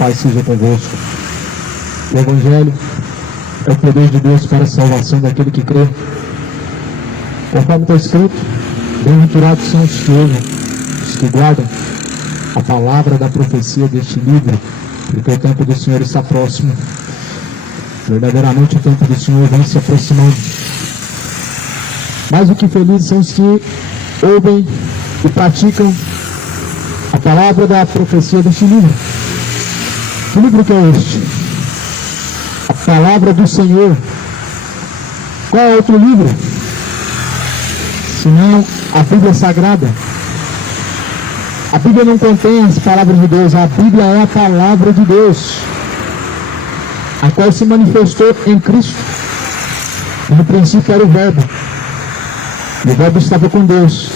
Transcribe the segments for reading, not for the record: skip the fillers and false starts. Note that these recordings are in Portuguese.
Pai seja convosco. O Evangelho é o poder de Deus para a salvação daquele que crê. Conforme está escrito, bem-aventurados são os que ouvem, os que guardam a palavra da profecia deste livro, porque o tempo do Senhor está próximo. Verdadeiramente o tempo do Senhor vem se aproximando. Mais do que felizes são os que ouvem e praticam a palavra da profecia deste livro. Que livro que é este? A palavra do Senhor. Qual é outro livro senão a Bíblia Sagrada? A Bíblia não contém as palavras de Deus. A Bíblia é a palavra de Deus, a qual se manifestou em Cristo. No princípio era o Verbo. O Verbo estava com Deus.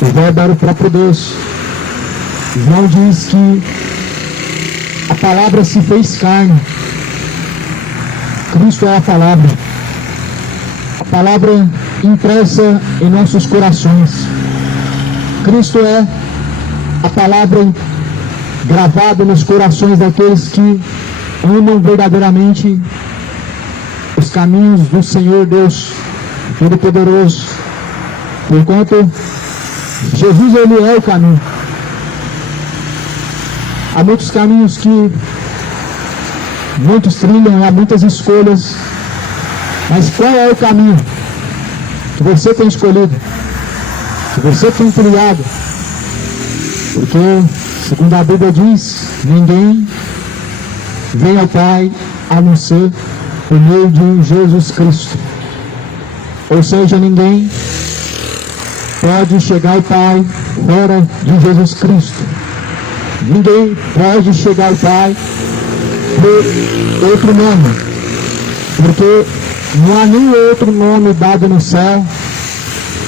O Verbo era o próprio Deus. João diz que a palavra se fez carne. Cristo é a palavra. A palavra impressa em nossos corações. Cristo é a palavra gravada nos corações daqueles que amam verdadeiramente os caminhos do Senhor Deus Todo-Poderoso. Porquanto Jesus, Ele é o caminho. Há muitos caminhos que muitos trilham, há muitas escolhas, mas qual é o caminho que você tem escolhido, que você tem trilhado? Porque, segundo a Bíblia diz, ninguém vem ao Pai a não ser por meio de Jesus Cristo. Ou seja, ninguém pode chegar ao Pai fora de Jesus Cristo. Ninguém pode chegar ao Pai por outro nome, porque não há nenhum outro nome dado no céu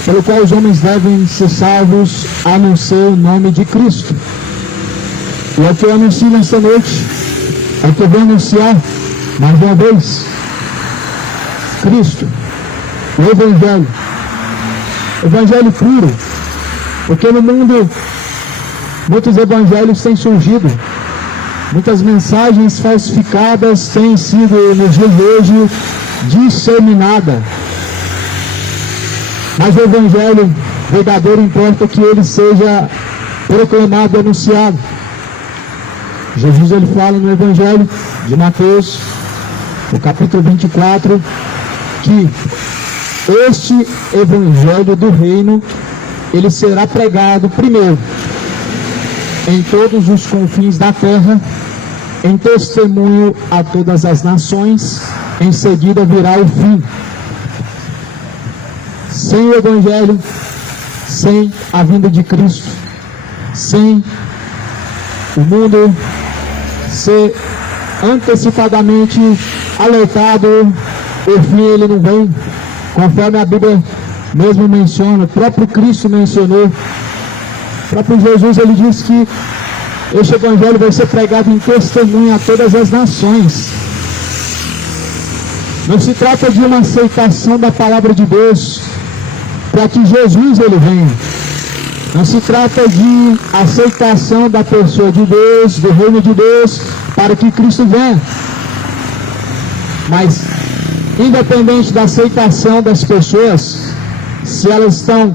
pelo qual os homens devem ser salvos, a não ser o nome de Cristo. E é o que eu anuncio nesta noite, é o que eu vou anunciar mais uma vez: Cristo, o Evangelho puro, porque no mundo muitos evangelhos têm surgido, muitas mensagens falsificadas têm sido nos dias de hoje disseminadas. Mas o Evangelho verdadeiro importa que ele seja proclamado e anunciado. Jesus, ele fala no Evangelho de Mateus, no capítulo 24, que este Evangelho do Reino, ele será pregado primeiro em todos os confins da terra, em testemunho a todas as nações, em seguida virá o fim. Sem o Evangelho, sem a vinda de Cristo, sem o mundo ser antecipadamente alertado, o fim ele não vem, conforme a Bíblia mesmo menciona, o próprio Cristo mencionou. O próprio Jesus, ele disse que este Evangelho vai ser pregado em testemunho a todas as nações. Não se trata de uma aceitação da palavra de Deus para que Jesus ele venha. Não se trata de aceitação da pessoa de Deus, do reino de Deus, para que Cristo venha. Mas, independente da aceitação das pessoas, se elas estão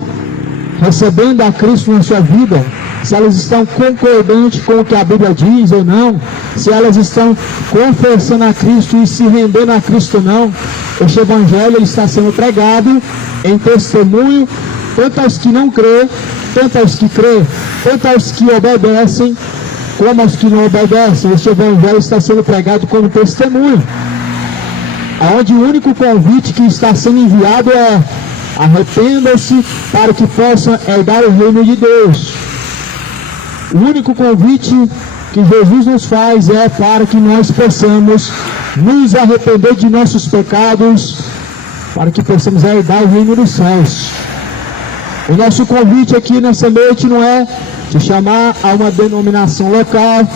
recebendo a Cristo na sua vida, se elas estão concordantes com o que a Bíblia diz ou não, se elas estão confessando a Cristo e se rendendo a Cristo ou não, este Evangelho está sendo pregado em testemunho, tanto aos que não crêem, tanto aos que crêem, tanto aos que obedecem, como aos que não obedecem. Este Evangelho está sendo pregado como testemunho, onde o único convite que está sendo enviado é: arrependam-se para que possam herdar o reino de Deus. O único convite que Jesus nos faz é para que nós possamos nos arrepender de nossos pecados, para que possamos herdar o reino dos céus. O nosso convite aqui nessa noite não é te chamar a uma denominação local,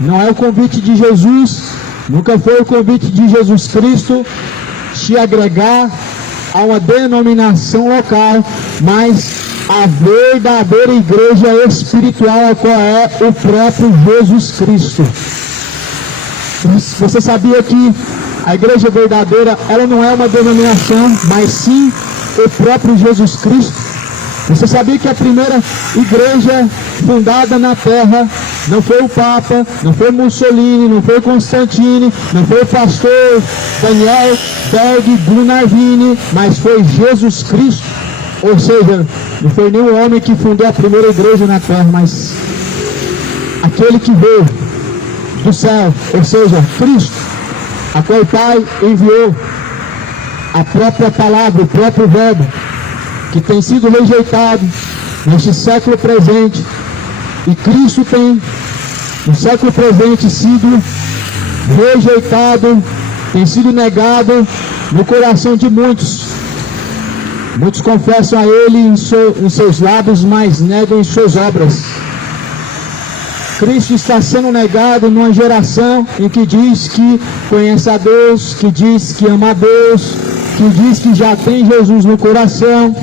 não é o convite de Jesus, nunca foi o convite de Jesus Cristo te agregar a uma denominação local, mas a verdadeira igreja espiritual, a qual é o próprio Jesus Cristo. Você sabia que a igreja verdadeira, ela não é uma denominação, mas sim o próprio Jesus Cristo? Você sabia que a primeira igreja fundada na terra não foi o Papa, não foi Mussolini, não foi Constantino, não foi o pastor Daniel Berg Gunarvini, mas foi Jesus Cristo? Ou seja, não foi nenhum homem que fundou a primeira igreja na terra, mas aquele que veio do céu, ou seja, Cristo, a qual o Pai enviou a própria palavra, o próprio verbo, que tem sido rejeitado neste século presente, e Cristo tem, no século presente, sido rejeitado, tem sido negado no coração de muitos. Muitos confessam a Ele em seus lábios, mas negam em suas obras. Cristo está sendo negado numa geração em que diz que conhece a Deus, que diz que ama a Deus, que diz que já tem Jesus no coração,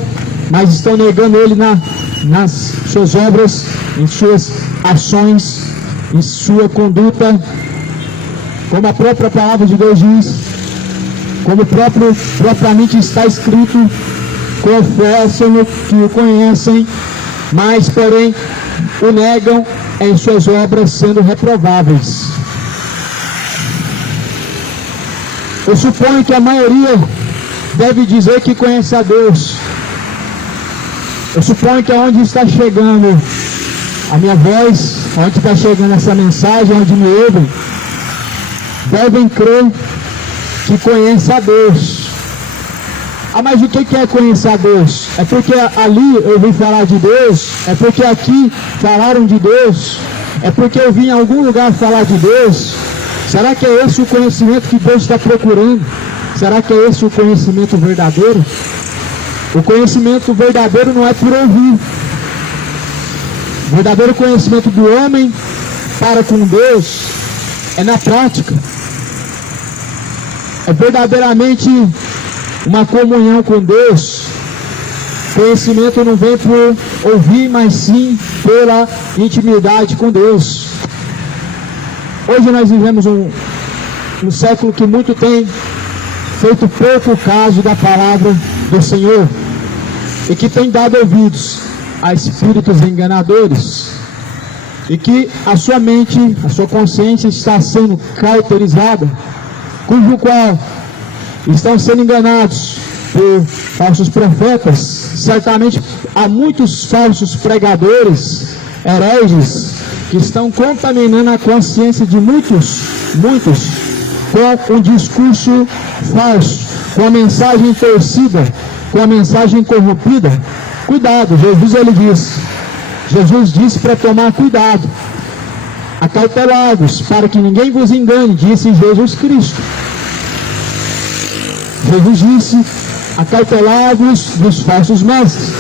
mas estão negando Ele nas suas obras, em suas ações, em sua conduta, como a própria palavra de Deus diz, como propriamente está escrito: confessam que o conhecem, mas porém o negam em suas obras, sendo reprováveis. Eu suponho que a maioria deve dizer que conhece a Deus. Eu suponho que aonde está chegando a minha voz, onde está chegando essa mensagem, onde me ouvem, devem crer que conhece a Deus. Ah, mas o que é conhecer a Deus? É porque ali eu ouvi falar de Deus? É porque aqui falaram de Deus? É porque eu vim em algum lugar falar de Deus? Será que é esse o conhecimento que Deus está procurando? Será que é esse o conhecimento verdadeiro? O conhecimento verdadeiro não é por ouvir. O verdadeiro conhecimento do homem para com Deus é na prática. É verdadeiramente uma comunhão com Deus. Conhecimento não vem por ouvir, mas sim pela intimidade com Deus. Hoje nós vivemos um século que muito tem feito pouco caso da palavra do Senhor, e que tem dado ouvidos a espíritos enganadores, e que a sua mente, a sua consciência está sendo cauterizada, cujo qual estão sendo enganados por falsos profetas. Certamente há muitos falsos pregadores, hereges, que estão contaminando a consciência de muitos, com um discurso falso, com a mensagem torcida, com a mensagem corrompida. Cuidado, Jesus disse para tomar cuidado, acautelados, para que ninguém vos engane, disse Jesus Cristo. Jesus disse: acautelados dos falsos mestres,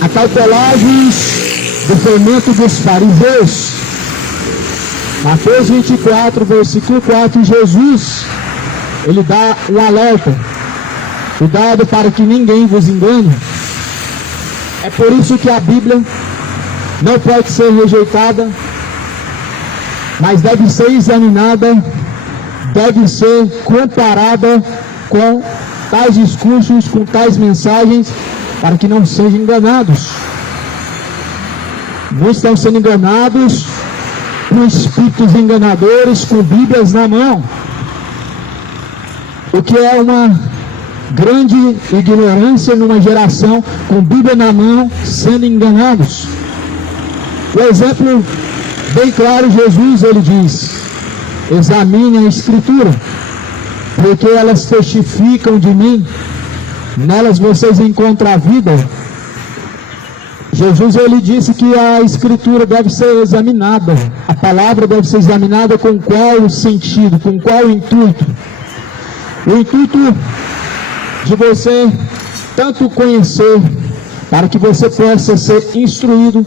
acautelados do fermento dos fariseus. Mateus 24, versículo 4, Jesus, ele dá um alerta: cuidado para que ninguém vos engane. É por isso que a Bíblia não pode ser rejeitada, mas deve ser examinada, deve ser comparada com tais discursos, com tais mensagens, para que não sejam enganados. Muitos estão sendo enganados com espíritos enganadores, com Bíblias na mão, o que é uma grande ignorância numa geração com Bíblia na mão, sendo enganados. O exemplo bem claro, Jesus, ele diz: examine a Escritura, porque elas testificam de mim, nelas vocês encontram a vida. Jesus, ele disse que a Escritura deve ser examinada, a palavra deve ser examinada com qual sentido, com qual intuito? O intuito de você tanto conhecer, para que você possa ser instruído,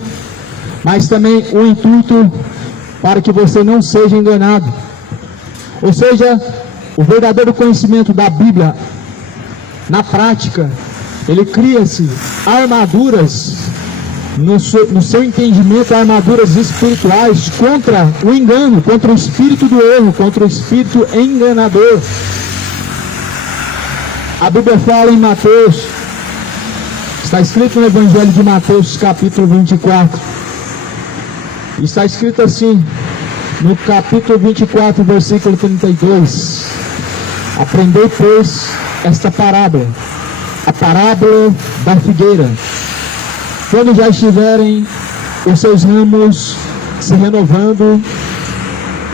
mas também o intuito para que você não seja enganado. Ou seja, o verdadeiro conhecimento da Bíblia, na prática, ele cria-se armaduras, no seu entendimento, armaduras espirituais contra o engano, contra o espírito do erro, contra o espírito enganador. A Bíblia fala em Mateus, está escrito no Evangelho de Mateus, capítulo 24, está escrito assim, no capítulo 24, versículo 32: aprendei, pois, esta parábola, a parábola da figueira. Quando já estiverem os seus ramos se renovando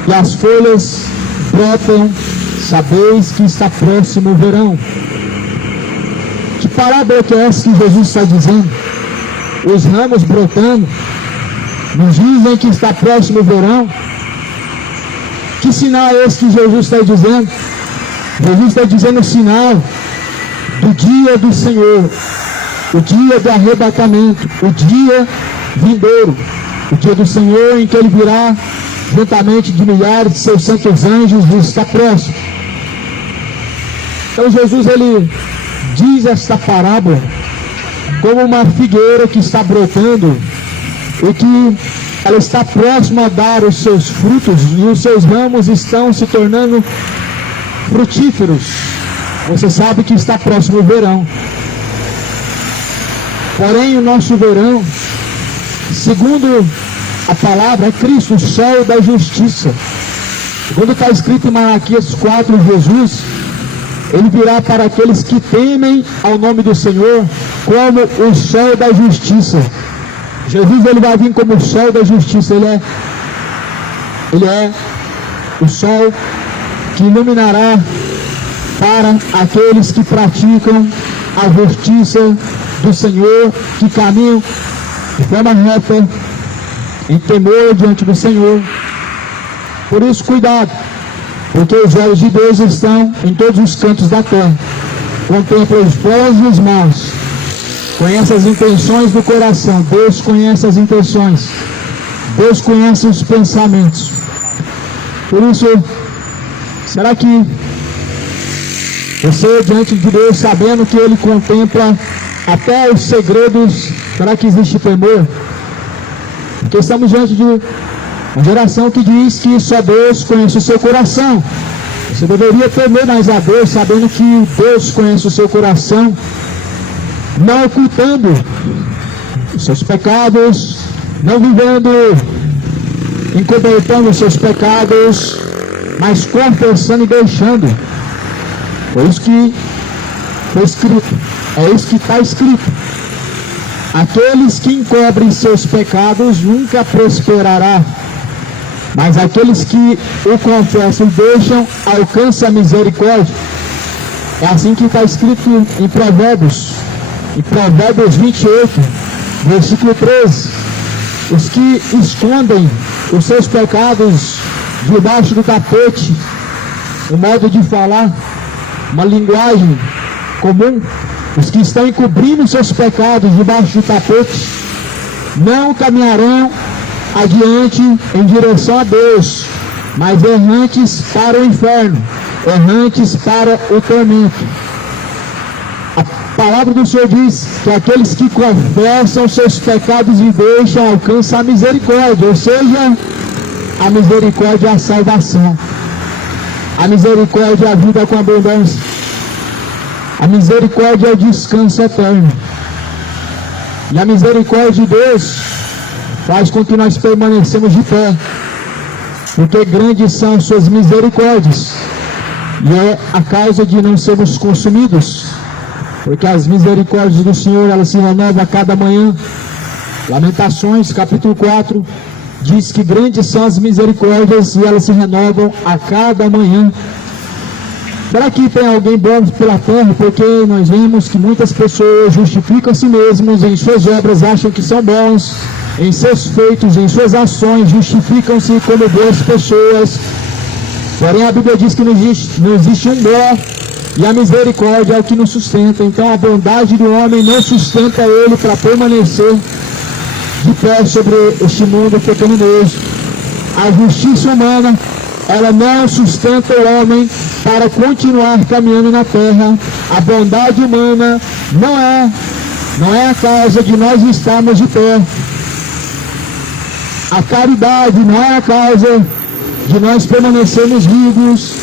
e as folhas brotam, sabeis que está próximo o verão. Que parábola que é essa que Jesus está dizendo? Os ramos brotando, nos dizem que está próximo o verão. Que sinal é esse que Jesus está dizendo? Jesus está dizendo o sinal do dia do Senhor, o dia do arrebatamento, o dia vindouro, o dia do Senhor em que Ele virá juntamente de milhares de seus santos anjos e está próximo. Então Jesus, Ele diz esta parábola como uma figueira que está brotando e que ela está próxima a dar os seus frutos e os seus ramos estão se tornando frutíferos. Você sabe que está próximo o verão. Porém, o nosso verão, segundo a palavra, é Cristo, o sol da justiça. Quando está escrito em Malaquias 4, Jesus, Ele virá para aqueles que temem ao nome do Senhor, como o sol da justiça. Jesus, Ele vai vir como o sol da justiça. Ele é o sol que iluminará para aqueles que praticam a justiça do Senhor, que caminham de forma reta, em temor diante do Senhor. Por isso, cuidado, porque os olhos de Deus estão em todos os cantos da terra. Contempla os bons e os maus, conhece as intenções do coração. Deus conhece as intenções, Deus conhece os pensamentos. Por isso, será que você, diante de Deus, sabendo que Ele contempla até os segredos, será que existe temor? Porque estamos diante de uma geração que diz que só Deus conhece o seu coração. Você deveria temer mais a Deus, sabendo que Deus conhece o seu coração, não ocultando os seus pecados, não vivendo encobertando os seus pecados, mas confessando e deixando. É isso que foi escrito, é isso que está escrito. Aqueles que encobrem seus pecados nunca prosperará, mas aqueles que o confessam e deixam alcançam a misericórdia. É assim que está escrito em Provérbios 28, versículo 13. Os que escondem os seus pecados debaixo do tapete, um modo de falar, uma linguagem comum, os que estão encobrindo seus pecados debaixo do tapete, não caminharão adiante em direção a Deus, mas errantes para o inferno, errantes para o tormento. A palavra do Senhor diz que aqueles que confessam seus pecados e deixam alcançam a misericórdia, ou seja, a misericórdia é a salvação, a misericórdia é a vida com abundância, a misericórdia é o descanso eterno. E a misericórdia de Deus faz com que nós permanecemos de pé, porque grandes são as suas misericórdias, e é a causa de não sermos consumidos, porque as misericórdias do Senhor, elas se renovam a cada manhã. Lamentações, capítulo 4, diz que grandes são as misericórdias e elas se renovam a cada manhã. Será que tem alguém bom pela terra? Porque nós vemos que muitas pessoas justificam a si mesmos em suas obras, acham que são bons, em seus feitos, em suas ações, justificam-se como boas pessoas. Porém, a Bíblia diz que não existe um bom, e a misericórdia é o que nos sustenta. Então, a bondade do homem não sustenta ele para permanecer de pé sobre este mundo pecaminoso. A justiça humana, ela não sustenta o homem para continuar caminhando na terra. A bondade humana não é a causa de nós estarmos de pé. A caridade não é a causa de nós permanecermos vivos,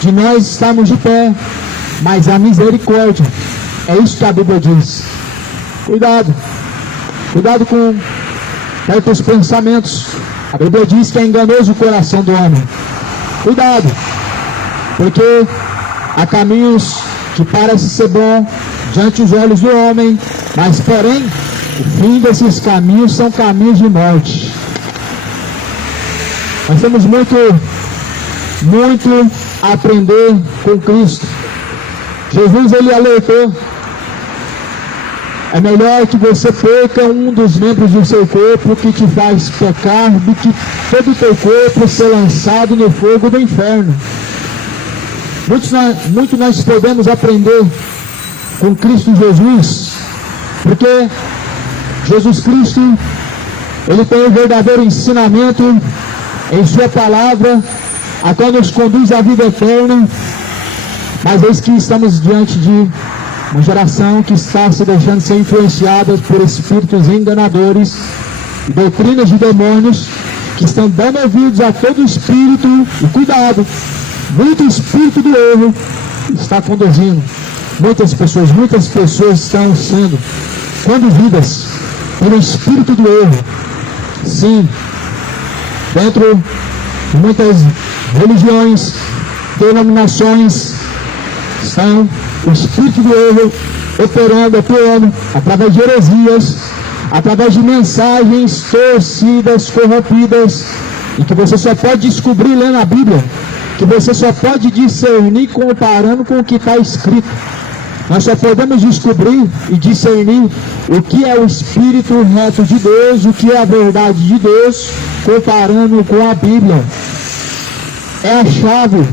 de nós estarmos de pé, mas a misericórdia. É isso que a Bíblia diz. Cuidado com certos pensamentos. A Bíblia diz que é enganoso o coração do homem. Cuidado, porque há caminhos que parecem ser bons diante dos olhos do homem, mas porém, o fim desses caminhos são caminhos de morte. Nós temos muito a aprender com Cristo. Jesus, ele alertou: é melhor que você perca um dos membros do seu corpo que te faz pecar, do que todo o teu corpo ser lançado no fogo do inferno. Muito nós podemos aprender com Cristo Jesus, porque Jesus Cristo, ele tem o verdadeiro ensinamento em sua palavra, a qual nos conduz à vida eterna. Mas eis que estamos diante de uma geração que está se deixando ser influenciada por espíritos enganadores e doutrinas de demônios, que estão dando ouvidos a todo espírito, e cuidado, muito espírito do erro está conduzindo muitas pessoas estão sendo conduzidas pelo espírito do erro. Sim, dentro de muitas religiões, denominações, estão o espírito do erro atuando através de heresias, através de mensagens torcidas, corrompidas, e que você só pode descobrir lendo a Bíblia, que você só pode discernir comparando com o que está escrito. Nós só podemos descobrir e discernir o que é o Espírito reto de Deus, o que é a verdade de Deus, comparando com a Bíblia. É a chave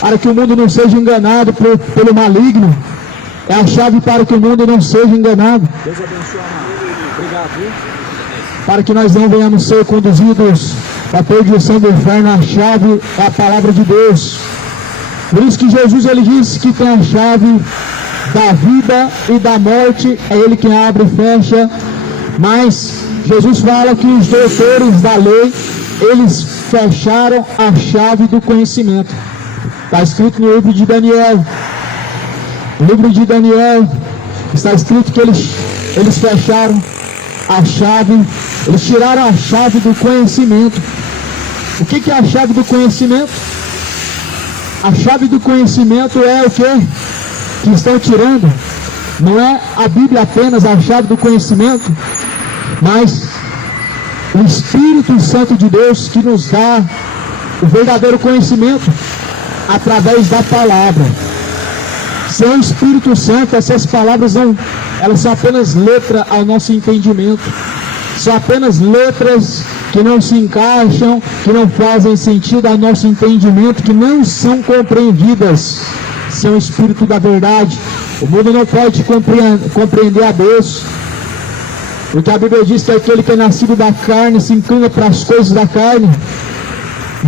para que o mundo não seja enganado pelo maligno. É a chave para que o mundo não seja enganado. Deus abençoe, amado. Obrigado. Para que nós não venhamos ser conduzidos para a perdição do inferno. A chave é a palavra de Deus. Por isso que Jesus, ele disse que tem a chave da vida e da morte. É ele quem abre e fecha. Mas Jesus fala que os doutores da lei, eles fecharam a chave do conhecimento. Está escrito no livro de Daniel. No livro de Daniel está escrito que eles fecharam a chave, eles tiraram a chave do conhecimento. O que é a chave do conhecimento? A chave do conhecimento é o que estão tirando. Não é a Bíblia apenas a chave do conhecimento, mas o Espírito Santo de Deus, que nos dá o verdadeiro conhecimento através da palavra. Sem o Espírito Santo, essas palavras elas são apenas letra ao nosso entendimento. São apenas letras que não se encaixam, que não fazem sentido ao nosso entendimento, que não são compreendidas sem o Espírito da verdade. O mundo não pode compreender a Deus, porque a Bíblia diz que aquele que é nascido da carne se inclina para as coisas da carne.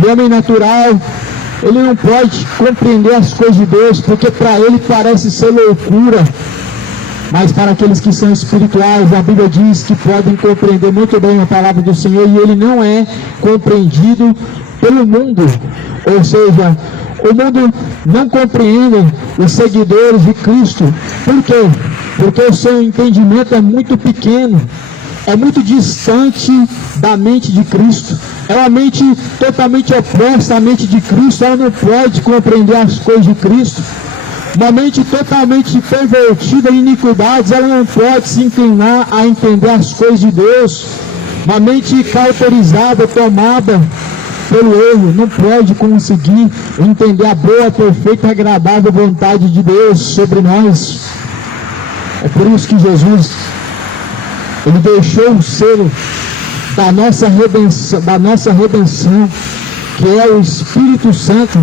O homem natural, ele não pode compreender as coisas de Deus, porque para ele parece ser loucura. Mas para aqueles que são espirituais, a Bíblia diz que podem compreender muito bem a palavra do Senhor, e ele não é compreendido pelo mundo. Ou seja, o mundo não compreende os seguidores de Cristo. Por quê? Porque o seu entendimento é muito pequeno, é muito distante da mente de Cristo. É uma mente totalmente oposta à mente de Cristo. Ela não pode compreender as coisas de Cristo. Uma mente totalmente pervertida em iniquidades, ela não pode se inclinar a entender as coisas de Deus. Uma mente cauterizada, tomada pelo erro, não pode conseguir entender a boa, perfeita e agradável vontade de Deus sobre nós. É por isso que Jesus, ele deixou o selo da nossa redenção, que é o Espírito Santo,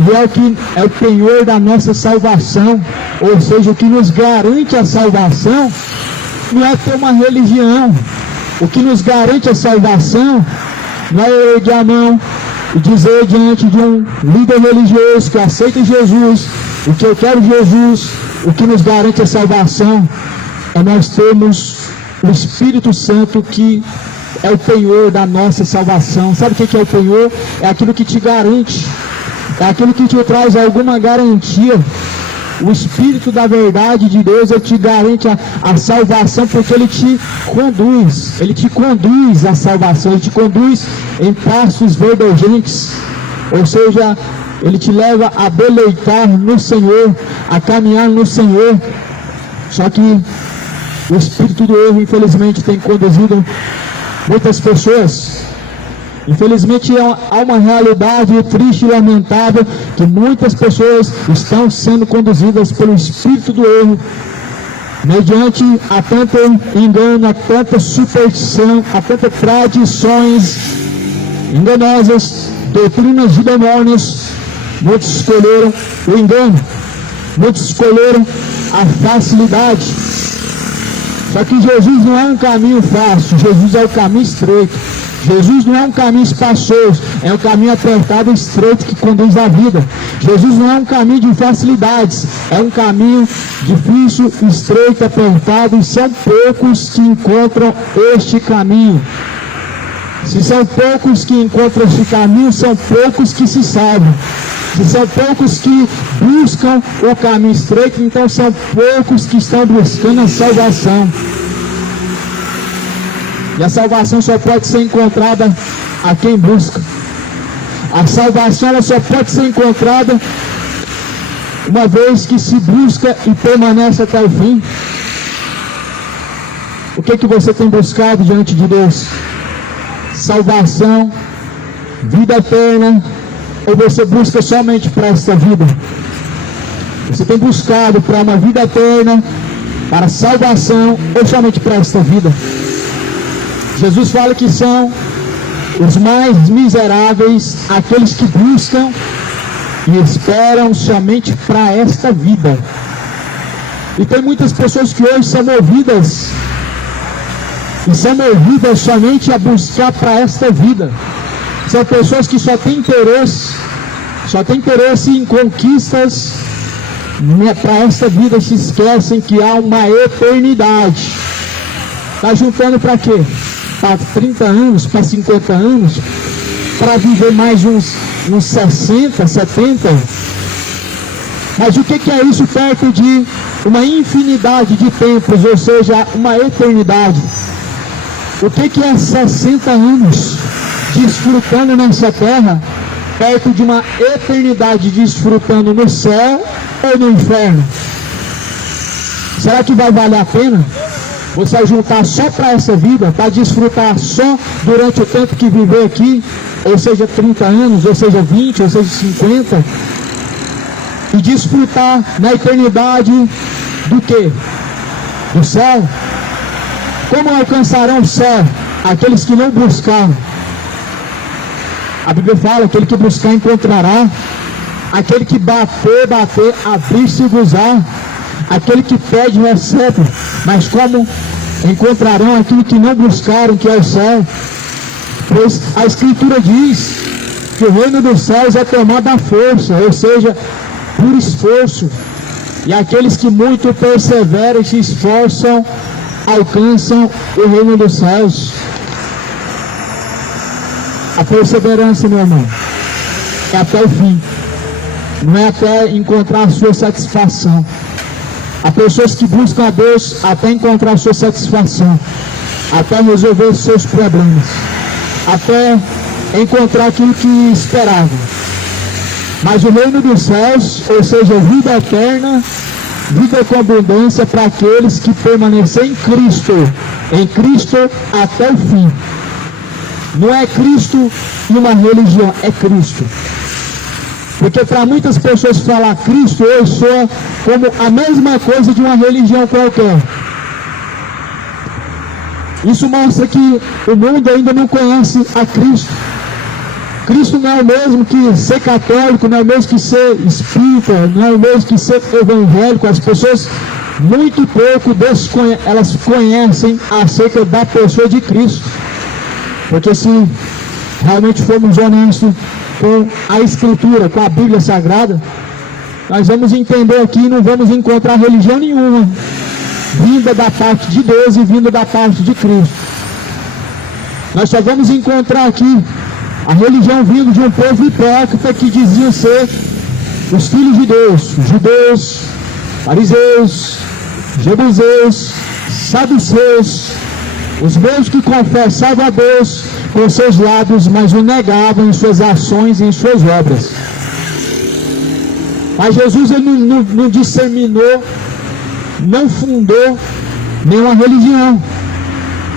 e é o penhor da nossa salvação. Ou seja, o que nos garante a salvação não é ter uma religião. O que nos garante a salvação não é erguer a mão, e dizer diante de um líder religioso que aceita Jesus, o que eu quero Jesus, o que nos garante a salvação, é nós termos o Espírito Santo que é o penhor da nossa salvação. Sabe o que é o penhor? É aquilo que te garante, é aquilo que te traz alguma garantia. O Espírito da verdade de Deus, ele te garante a salvação, porque ele te conduz à salvação, ele te conduz em pastos verdejantes, ou seja, ele te leva a deleitar no Senhor, a caminhar no Senhor. Só que o espírito do erro, infelizmente, tem conduzido muitas pessoas. Infelizmente, há uma realidade triste e lamentável, que muitas pessoas estão sendo conduzidas pelo espírito do erro, mediante a tanto engano, a tanta superstição, a tantas tradições enganosas, doutrinas de demônios. Muitos escolheram o engano, muitos escolheram a facilidade. Só que Jesus não é um caminho fácil, Jesus é o caminho estreito. Jesus não é um caminho espaçoso, é um caminho apertado e estreito que conduz à vida. Jesus não é um caminho de facilidades, é um caminho difícil, estreito, apertado, e são poucos que encontram este caminho. Se são poucos que encontram este caminho, são poucos que se salvam. Se são poucos que buscam o caminho estreito, então são poucos que estão buscando a salvação. E a salvação só pode ser encontrada a quem busca. A salvação ela só pode ser encontrada uma vez que se busca e permanece até o fim. O que você tem buscado diante de Deus? Salvação, vida eterna, ou você busca somente para esta vida? Você tem buscado para uma vida eterna, para salvação, ou somente para esta vida? Jesus fala que são os mais miseráveis aqueles que buscam e esperam somente para esta vida. E tem muitas pessoas que hoje são movidas, e são movidas somente a buscar para esta vida. São pessoas que só têm interesse em conquistas para esta vida, se esquecem que há uma eternidade. Está juntando para quê? Para 30 anos, para 50 anos, para viver mais uns 60, 70. Mas o que é isso perto de uma infinidade de tempos, ou seja, uma eternidade? O que é 60 anos desfrutando nessa terra, perto de uma eternidade desfrutando no céu ou no inferno? Será que vai valer a pena você vai juntar só para essa vida, para desfrutar só durante o tempo que viver aqui, ou seja 30 anos, ou seja 20, ou seja 50, e desfrutar na eternidade do quê? Do céu? Como alcançarão o céu aqueles que não buscaram? A Bíblia fala: aquele que buscar encontrará, aquele que bater, abrir-se-vos-á, aquele que pede recebe. Mas como encontrarão aquilo que não buscaram, que é o céu? Pois a Escritura diz que o reino dos céus é tomado à força, ou seja, por esforço. E aqueles que muito perseveram e se esforçam alcançam o reino dos céus. A perseverança, meu irmão, é até o fim, não é até encontrar a sua satisfação. Há pessoas que buscam a Deus até encontrar a sua satisfação, até resolver os seus problemas, até encontrar aquilo que esperavam. Mas o reino dos céus, ou seja, vida eterna, vida com abundância para aqueles que permanecem em Cristo até o fim. Não é Cristo e uma religião, é Cristo. Porque para muitas pessoas falar Cristo hoje soa como a mesma coisa de uma religião qualquer. Isso mostra que o mundo ainda não conhece a Cristo. Cristo não é o mesmo que ser católico, não é o mesmo que ser espírita, não é o mesmo que ser evangélico. As pessoas muito pouco elas conhecem acerca da pessoa de Cristo. Porque se realmente formos honestos, com a Escritura, com a Bíblia Sagrada, nós vamos entender aqui e não vamos encontrar religião nenhuma vinda da parte de Deus e vinda da parte de Cristo. Nós só vamos encontrar aqui a religião vindo de um povo hipócrita que diziam ser os filhos de Deus, judeus, fariseus, jebuseus, saduceus, os mesmos que confessavam a Deus com seus lábios, mas o negavam em suas ações e em suas obras. Mas Jesus ele não disseminou, não fundou nenhuma religião.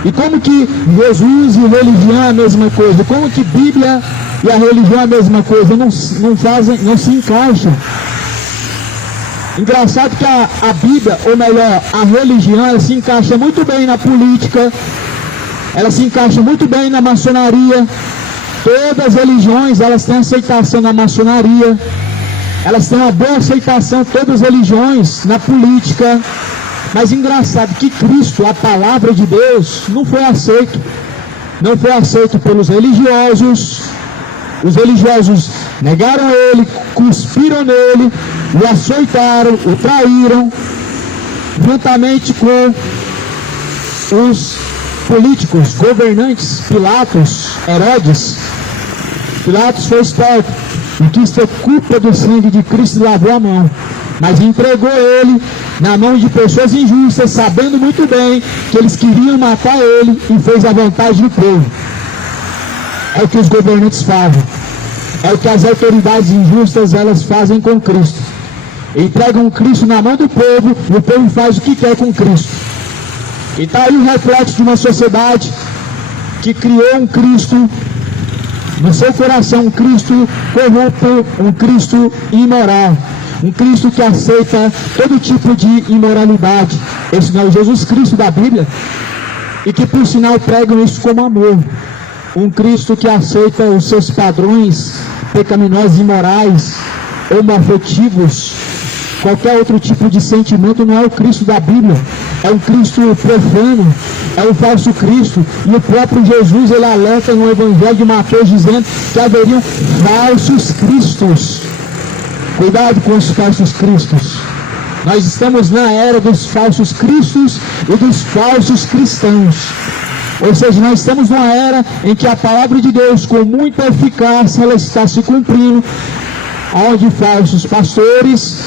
E como que Jesus e religião é a mesma coisa? Como que Bíblia e a religião é a mesma coisa? Não se encaixam. Engraçado que a Bíblia, ou melhor, a religião, ela se encaixa muito bem na política, ela se encaixa muito bem na maçonaria. Todas as religiões, elas têm aceitação na maçonaria, elas têm uma boa aceitação, todas as religiões, na política. Mas engraçado que Cristo, a palavra de Deus, não foi aceito. Não foi aceito pelos religiosos. Os religiosos negaram ele, cuspiram nele, o açoitaram, o traíram, juntamente com os políticos, governantes, Pilatos, Herodes. Pilatos foi esperto e quis ter culpa do sangue de Cristo e lavou a mão, mas entregou ele na mão de pessoas injustas, sabendo muito bem que eles queriam matar ele, e fez a vontade do povo. É o que os governantes fazem, é o que as autoridades injustas elas fazem com Cristo. Entregam Cristo na mão do povo, e o povo faz o que quer com Cristo. E está aí o reflexo de uma sociedade que criou um Cristo no seu coração, um Cristo corrupto, um Cristo imoral, um Cristo que aceita todo tipo de imoralidade. Esse não é o Jesus Cristo da Bíblia, e que por sinal pregam isso como amor. Um Cristo que aceita os seus padrões pecaminosos, imorais, homoafetivos, qualquer outro tipo de sentimento. Não é o Cristo da Bíblia, é um Cristo profano, é um falso Cristo. E o próprio Jesus, ele alerta no Evangelho de Mateus, dizendo que haveriam falsos cristos. Cuidado com os falsos cristos. Nós estamos na era dos falsos cristos e dos falsos cristãos. Ou seja, nós estamos numa era em que a palavra de Deus, com muita eficácia, ela está se cumprindo, onde falsos pastores,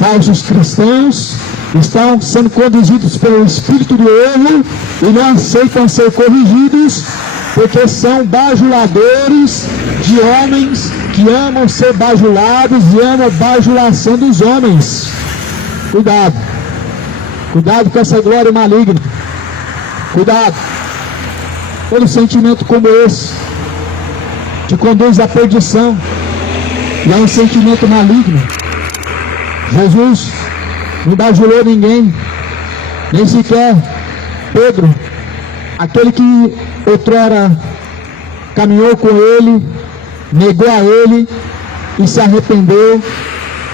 falsos cristãos estão sendo conduzidos pelo espírito do erro e não aceitam ser corrigidos, porque são bajuladores de homens que amam ser bajulados e amam a bajulação dos homens. Cuidado, cuidado com essa glória maligna, cuidado. Todo sentimento como esse te conduz à perdição, e é um sentimento maligno. Jesus não bajulou ninguém, nem sequer Pedro, aquele que outrora caminhou com ele, negou a ele e se arrependeu.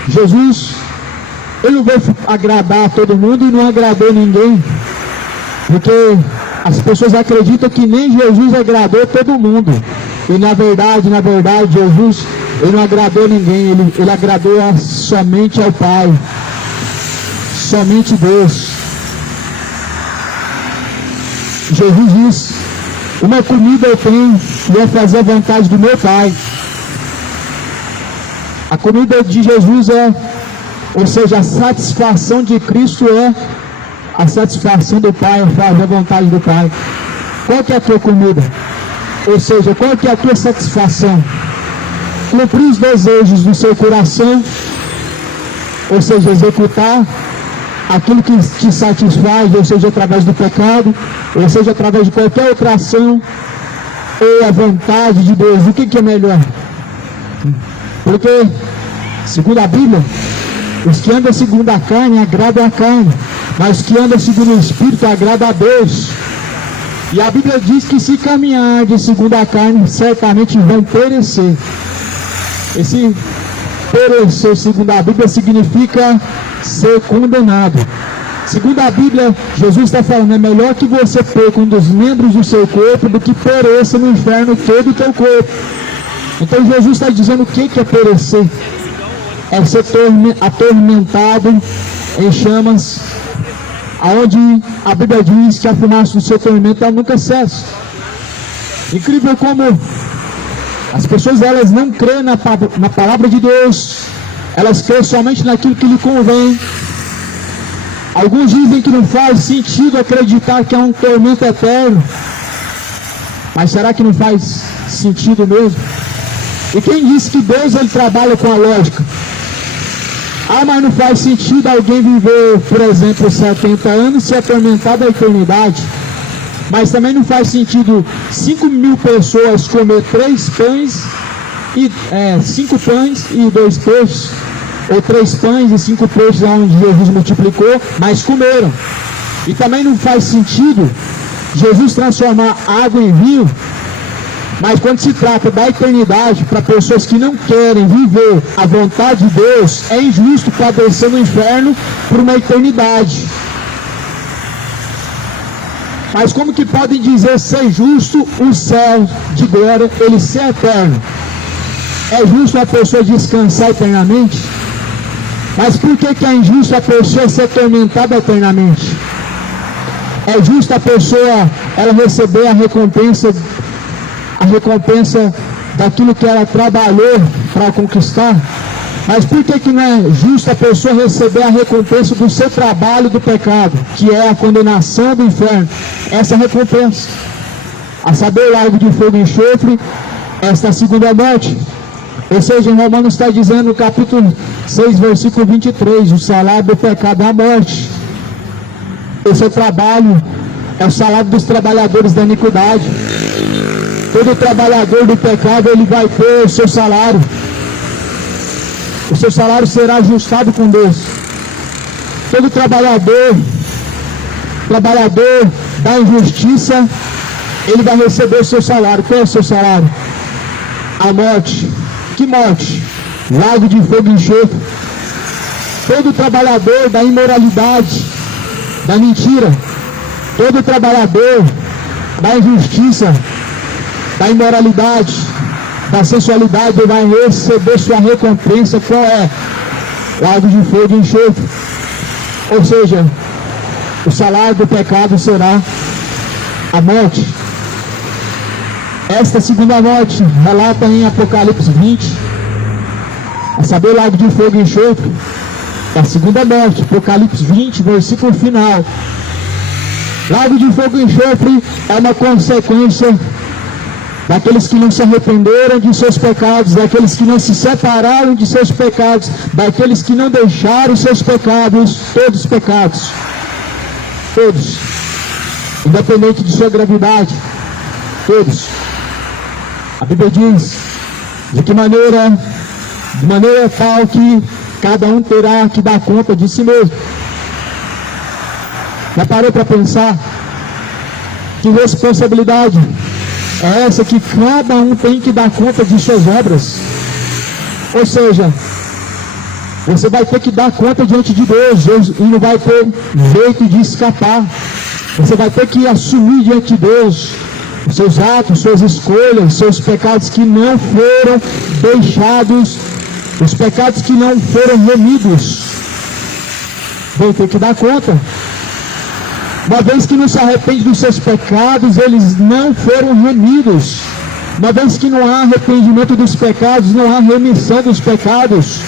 Jesus, ele não veio agradar a todo mundo e não agradou ninguém, porque as pessoas acreditam que nem Jesus agradou todo mundo. E na verdade, Jesus, ele não agradou ninguém, ele agradou somente ao Pai, somente Deus. Jesus disse: uma comida eu tenho, e é fazer a vontade do meu Pai. A comida de Jesus ou seja, a satisfação de Cristo é a satisfação do Pai, é fazer a vontade do Pai. Qual que é a tua comida? Ou seja, qual que é a tua satisfação? Cumprir os desejos do seu coração, ou seja, executar aquilo que te satisfaz, ou seja, através do pecado, ou seja, através de qualquer outra ação, ou a vontade de Deus. O que é melhor? Porque, segundo a Bíblia, os que andam segundo a carne agradam a carne, mas os que andam segundo o Espírito agradam a Deus. E a Bíblia diz que se caminhar de segundo a carne, certamente vão perecer. Esse perecer, segundo a Bíblia, significa ser condenado. Segundo a Bíblia, Jesus está falando: é melhor que você perca um dos membros do seu corpo do que pereça no inferno todo o teu corpo. Então Jesus está dizendo o que é perecer? É ser atormentado em chamas, aonde a Bíblia diz que a fumaça do seu tormento ela nunca cessa. Incrível como as pessoas elas não creem na palavra de Deus, elas creem somente naquilo que lhe convém. Alguns dizem que não faz sentido acreditar que é um tormento eterno, mas será que não faz sentido mesmo? E quem disse que Deus ele trabalha com a lógica? Ah, mas não faz sentido alguém viver, por exemplo, 70 anos e ser atormentado a eternidade. Mas também não faz sentido 5.000 pessoas comer 5 pães e 2 peixes, ou 3 pães e 5 peixes, onde Jesus multiplicou, mas comeram. E também não faz sentido Jesus transformar água em vinho, mas quando se trata da eternidade, para pessoas que não querem viver a vontade de Deus, é injusto padecer no inferno por uma eternidade. Mas como que podem dizer ser justo o céu de glória, ele ser eterno? É justo a pessoa descansar eternamente? Mas por que é injusto a pessoa ser atormentada eternamente? É justo a pessoa ela receber a recompensa daquilo que ela trabalhou para conquistar? Mas por que não é justo a pessoa receber a recompensa do seu trabalho do pecado, que é a condenação do inferno? Essa recompensa, a saber, o lago de fogo e enxofre, esta segunda morte. Ou seja, em Romanos está dizendo no capítulo 6, versículo 23, o salário do pecado é a morte. O seu trabalho é o salário dos trabalhadores da iniquidade. Todo trabalhador do pecado, ele vai ter o seu salário. O seu salário será ajustado com Deus. Todo trabalhador da injustiça, ele vai receber o seu salário. Qual é o seu salário? A morte. Que morte? Lago de fogo e enxofre. Todo trabalhador da imoralidade, da mentira, todo trabalhador da injustiça, da imoralidade, da sensualidade, vai receber sua recompensa. Qual é? Lago de fogo e enxofre. Ou seja, o salário do pecado será a morte. Esta segunda morte relata em Apocalipse 20, a saber, lago de fogo e enxofre, a segunda morte, Apocalipse 20, versículo final. Lago de fogo e enxofre é uma consequência daqueles que não se arrependeram de seus pecados, daqueles que não se separaram de seus pecados, daqueles que não deixaram seus pecados, todos os pecados, todos, independente de sua gravidade, todos. A Bíblia diz de maneira tal que cada um terá que dar conta de si mesmo. Já parou para pensar que responsabilidade é essa que cada um tem que dar conta de suas obras? Ou seja, você vai ter que dar conta diante de Deus e não vai ter jeito de escapar. Você vai ter que assumir diante de Deus os seus atos, suas escolhas, seus pecados que não foram deixados, os pecados que não foram remidos. Vai ter que dar conta. Uma vez que não se arrepende dos seus pecados, eles não foram remidos. Uma vez que não há arrependimento dos pecados, não há remissão dos pecados.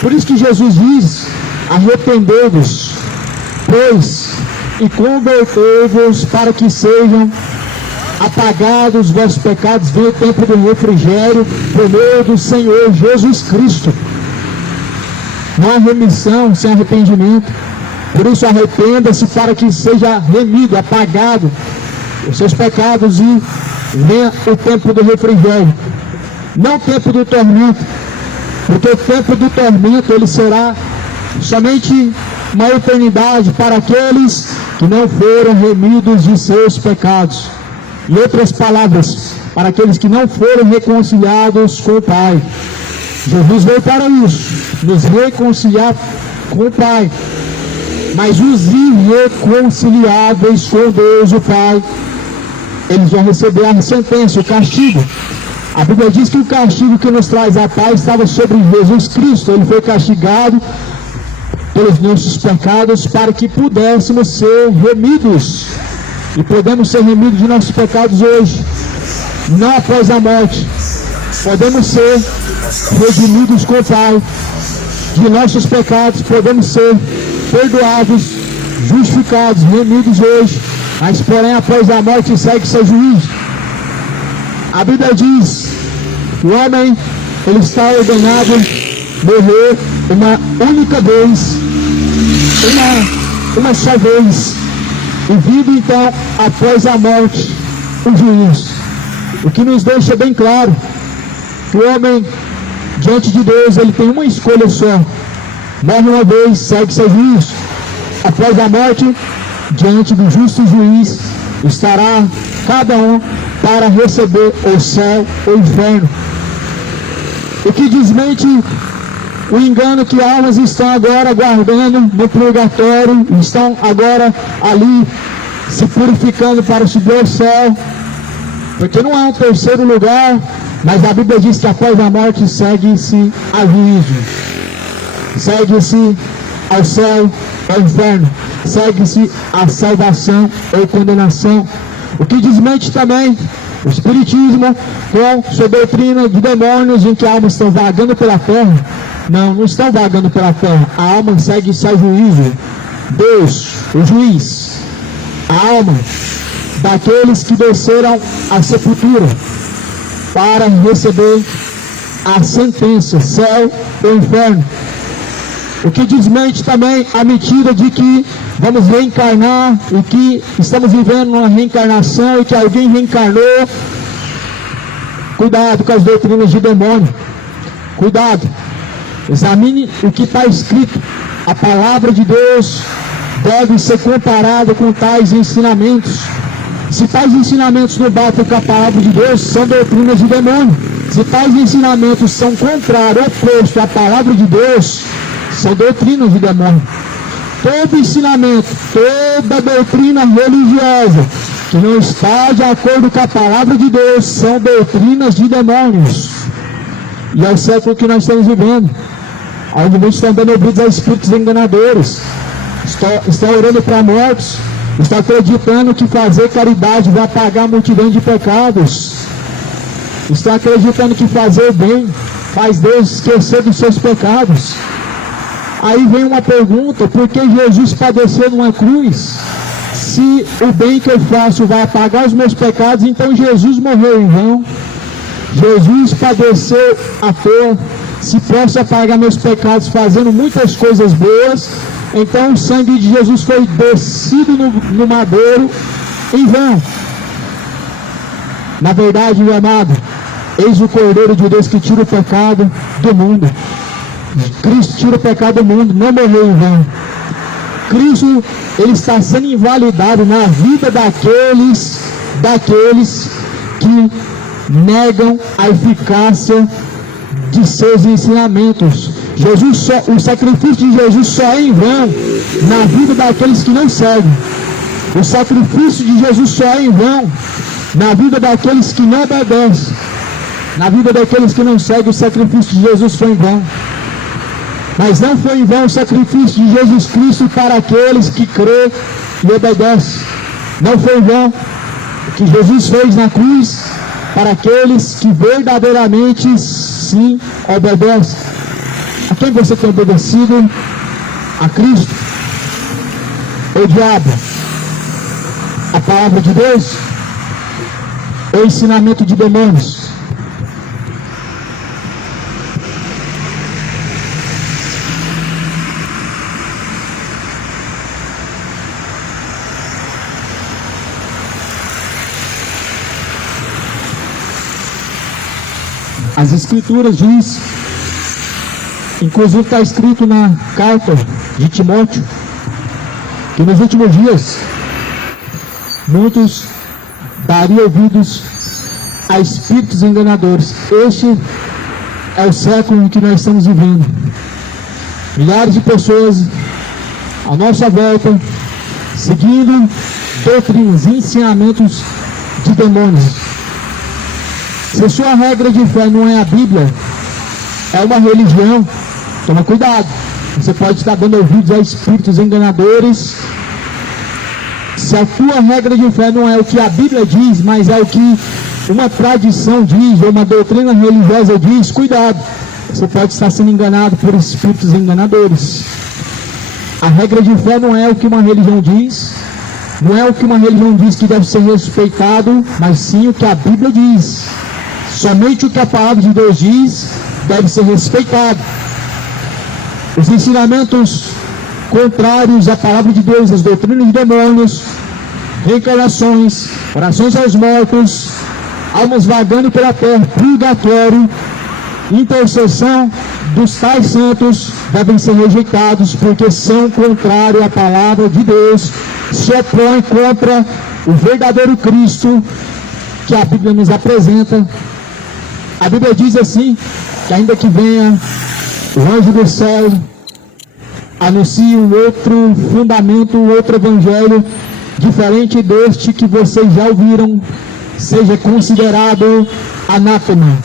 Por isso que Jesus diz: arrependei-vos, pois, e convertei-vos para que sejam apagados os vossos pecados, vem o tempo do refrigério por meio do Senhor Jesus Cristo. Não há remissão sem arrependimento. Por isso arrependa-se para que seja remido, apagado os seus pecados e venha o tempo do refrigério. Não o tempo do tormento, porque o tempo do tormento ele será somente uma eternidade para aqueles que não foram remidos de seus pecados. Em outras palavras, para aqueles que não foram reconciliados com o Pai. Jesus veio para isso, nos reconciliar com o Pai. Mas os irreconciliáveis com Deus o Pai, eles vão receber a sentença, o castigo. A Bíblia diz que o castigo que nos traz a paz estava sobre Jesus Cristo. Ele foi castigado pelos nossos pecados para que pudéssemos ser remidos. E podemos ser remidos de nossos pecados hoje, não após a morte. Podemos ser redimidos com o Pai de nossos pecados, podemos ser perdoados, justificados, remidos hoje, mas porém após a morte segue seu juízo. A Bíblia diz que o homem, ele está ordenado morrer uma única vez, uma só vez, e vive então após a morte o juízo. O que nos deixa bem claro que o homem diante de Deus, ele tem uma escolha só: morre uma vez, segue seu juízo. Após a morte, diante do justo juiz, estará cada um para receber o céu ou o inferno. O que desmente o engano que almas estão agora guardando no purgatório, estão agora ali se purificando para subir ao céu, porque não há um terceiro lugar, mas a Bíblia diz que após a morte segue-se a juízo, segue-se ao céu ou inferno, segue-se a salvação ou condenação. O que desmente também o Espiritismo com sua doutrina de demônios, em que almas estão vagando pela terra. Não estão vagando pela terra. A alma segue seu juízo. Deus, o juiz, a alma daqueles que desceram à sepultura para receber a sentença, céu ou inferno. O que desmente também a mentira de que vamos reencarnar e que estamos vivendo uma reencarnação e que alguém reencarnou. Cuidado com as doutrinas de demônio. Cuidado. Examine o que está escrito. A palavra de Deus deve ser comparada com tais ensinamentos. Se tais ensinamentos não batem com a palavra de Deus, são doutrinas de demônio. Se tais ensinamentos são contrários, opostos à palavra de Deus, são doutrinas de demônio. Todo ensinamento, toda doutrina religiosa que não está de acordo com a palavra de Deus, são doutrinas de demônios. E é o século que nós estamos vivendo, onde muitos estão dando ouvidos a espíritos enganadores, estão orando para mortos, estão acreditando que fazer caridade vai apagar a multidão de pecados, estão acreditando que fazer o bem faz Deus esquecer dos seus pecados. Aí vem uma pergunta: por que Jesus padeceu numa cruz? Se o bem que eu faço vai apagar os meus pecados, então Jesus morreu em vão. Jesus padeceu à toa. Se posso apagar meus pecados fazendo muitas coisas boas, então o sangue de Jesus foi descido no madeiro em vão. Na verdade, meu amado, eis o Cordeiro de Deus que tira o pecado do mundo. Cristo tira o pecado do mundo, não morreu em vão. Cristo, ele está sendo invalidado na vida daqueles que negam a eficácia de seus ensinamentos. O sacrifício de Jesus só é em vão na vida daqueles que não seguem. O sacrifício de Jesus só é em vão na vida daqueles que não obedecem. Na vida daqueles que não seguem, o sacrifício de Jesus foi em vão. Mas não foi em vão o sacrifício de Jesus Cristo para aqueles que crê e obedecem. Não foi em vão o que Jesus fez na cruz para aqueles que verdadeiramente sim obedecem. A quem você tem obedecido? A Cristo ou o diabo? A palavra de Deus ou o ensinamento de demônios? As Escrituras diz, inclusive está escrito na carta de Timóteo, que nos últimos dias muitos dariam ouvidos a espíritos enganadores. Este é o século em que nós estamos vivendo. Milhares de pessoas à nossa volta seguindo doutrinas, ensinamentos de demônios. Se a sua regra de fé não é a Bíblia, é uma religião, toma cuidado. Você pode estar dando ouvidos a espíritos enganadores. Se a tua regra de fé não é o que a Bíblia diz, mas é o que uma tradição diz, ou uma doutrina religiosa diz, cuidado. Você pode estar sendo enganado por espíritos enganadores. A regra de fé não é o que uma religião diz, não é o que uma religião diz que deve ser respeitado, mas sim o que a Bíblia diz. Somente o que a palavra de Deus diz deve ser respeitado. Os ensinamentos contrários à palavra de Deus, as doutrinas de demônios, reencarnações, orações aos mortos, almas vagando pela terra, purgatório, intercessão dos tais santos devem ser rejeitados, porque são contrários à palavra de Deus, se opõem contra o verdadeiro Cristo que a Bíblia nos apresenta. A Bíblia diz assim, que ainda que venha o anjo do céu, anuncie um outro fundamento, um outro evangelho, diferente deste que vocês já ouviram, seja considerado anátema,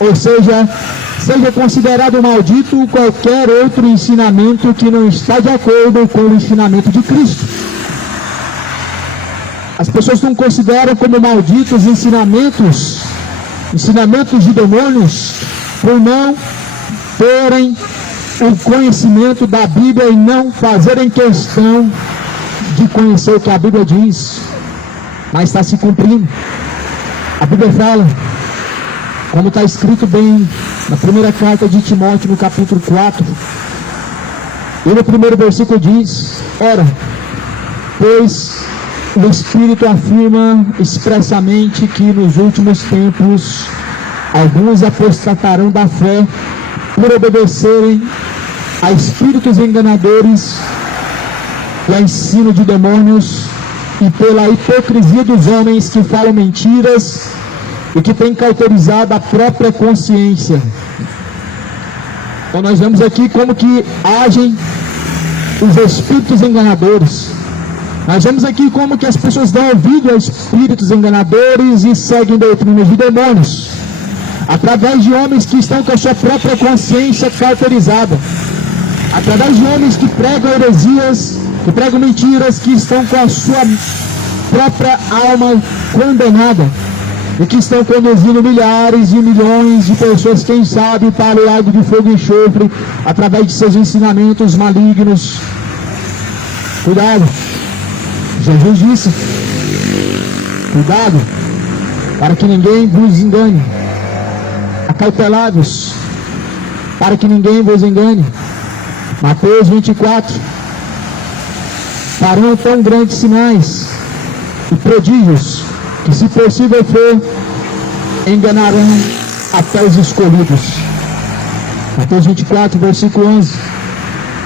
ou seja considerado maldito qualquer outro ensinamento que não está de acordo com o ensinamento de Cristo. As pessoas não consideram como malditos ensinamentos de demônios, por não terem o conhecimento da Bíblia e não fazerem questão de conhecer o que a Bíblia diz, mas está se cumprindo. A Bíblia fala, como está escrito bem na primeira carta de Timóteo, no capítulo 4, e no primeiro versículo diz: ora, pois o Espírito afirma expressamente que nos últimos tempos alguns apostatarão da fé por obedecerem a espíritos enganadores, a ensino de demônios e pela hipocrisia dos homens que falam mentiras e que têm cauterizado a própria consciência. Então nós vemos aqui como que agem os espíritos enganadores. Nós vemos aqui como que as pessoas dão ouvido a espíritos enganadores e seguem doutrinas de demônios, através de homens que estão com a sua própria consciência cauterizada, através de homens que pregam heresias, que pregam mentiras, que estão com a sua própria alma condenada e que estão conduzindo milhares e milhões de pessoas, quem sabe, para o lago de fogo e enxofre, através de seus ensinamentos malignos. Cuidado! Jesus disse: cuidado, para que ninguém vos engane. Acautelados, para que ninguém vos engane. Mateus 24. Farão tão grandes sinais e prodígios que, se possível for, enganarão até os escolhidos. Mateus 24, versículo 11.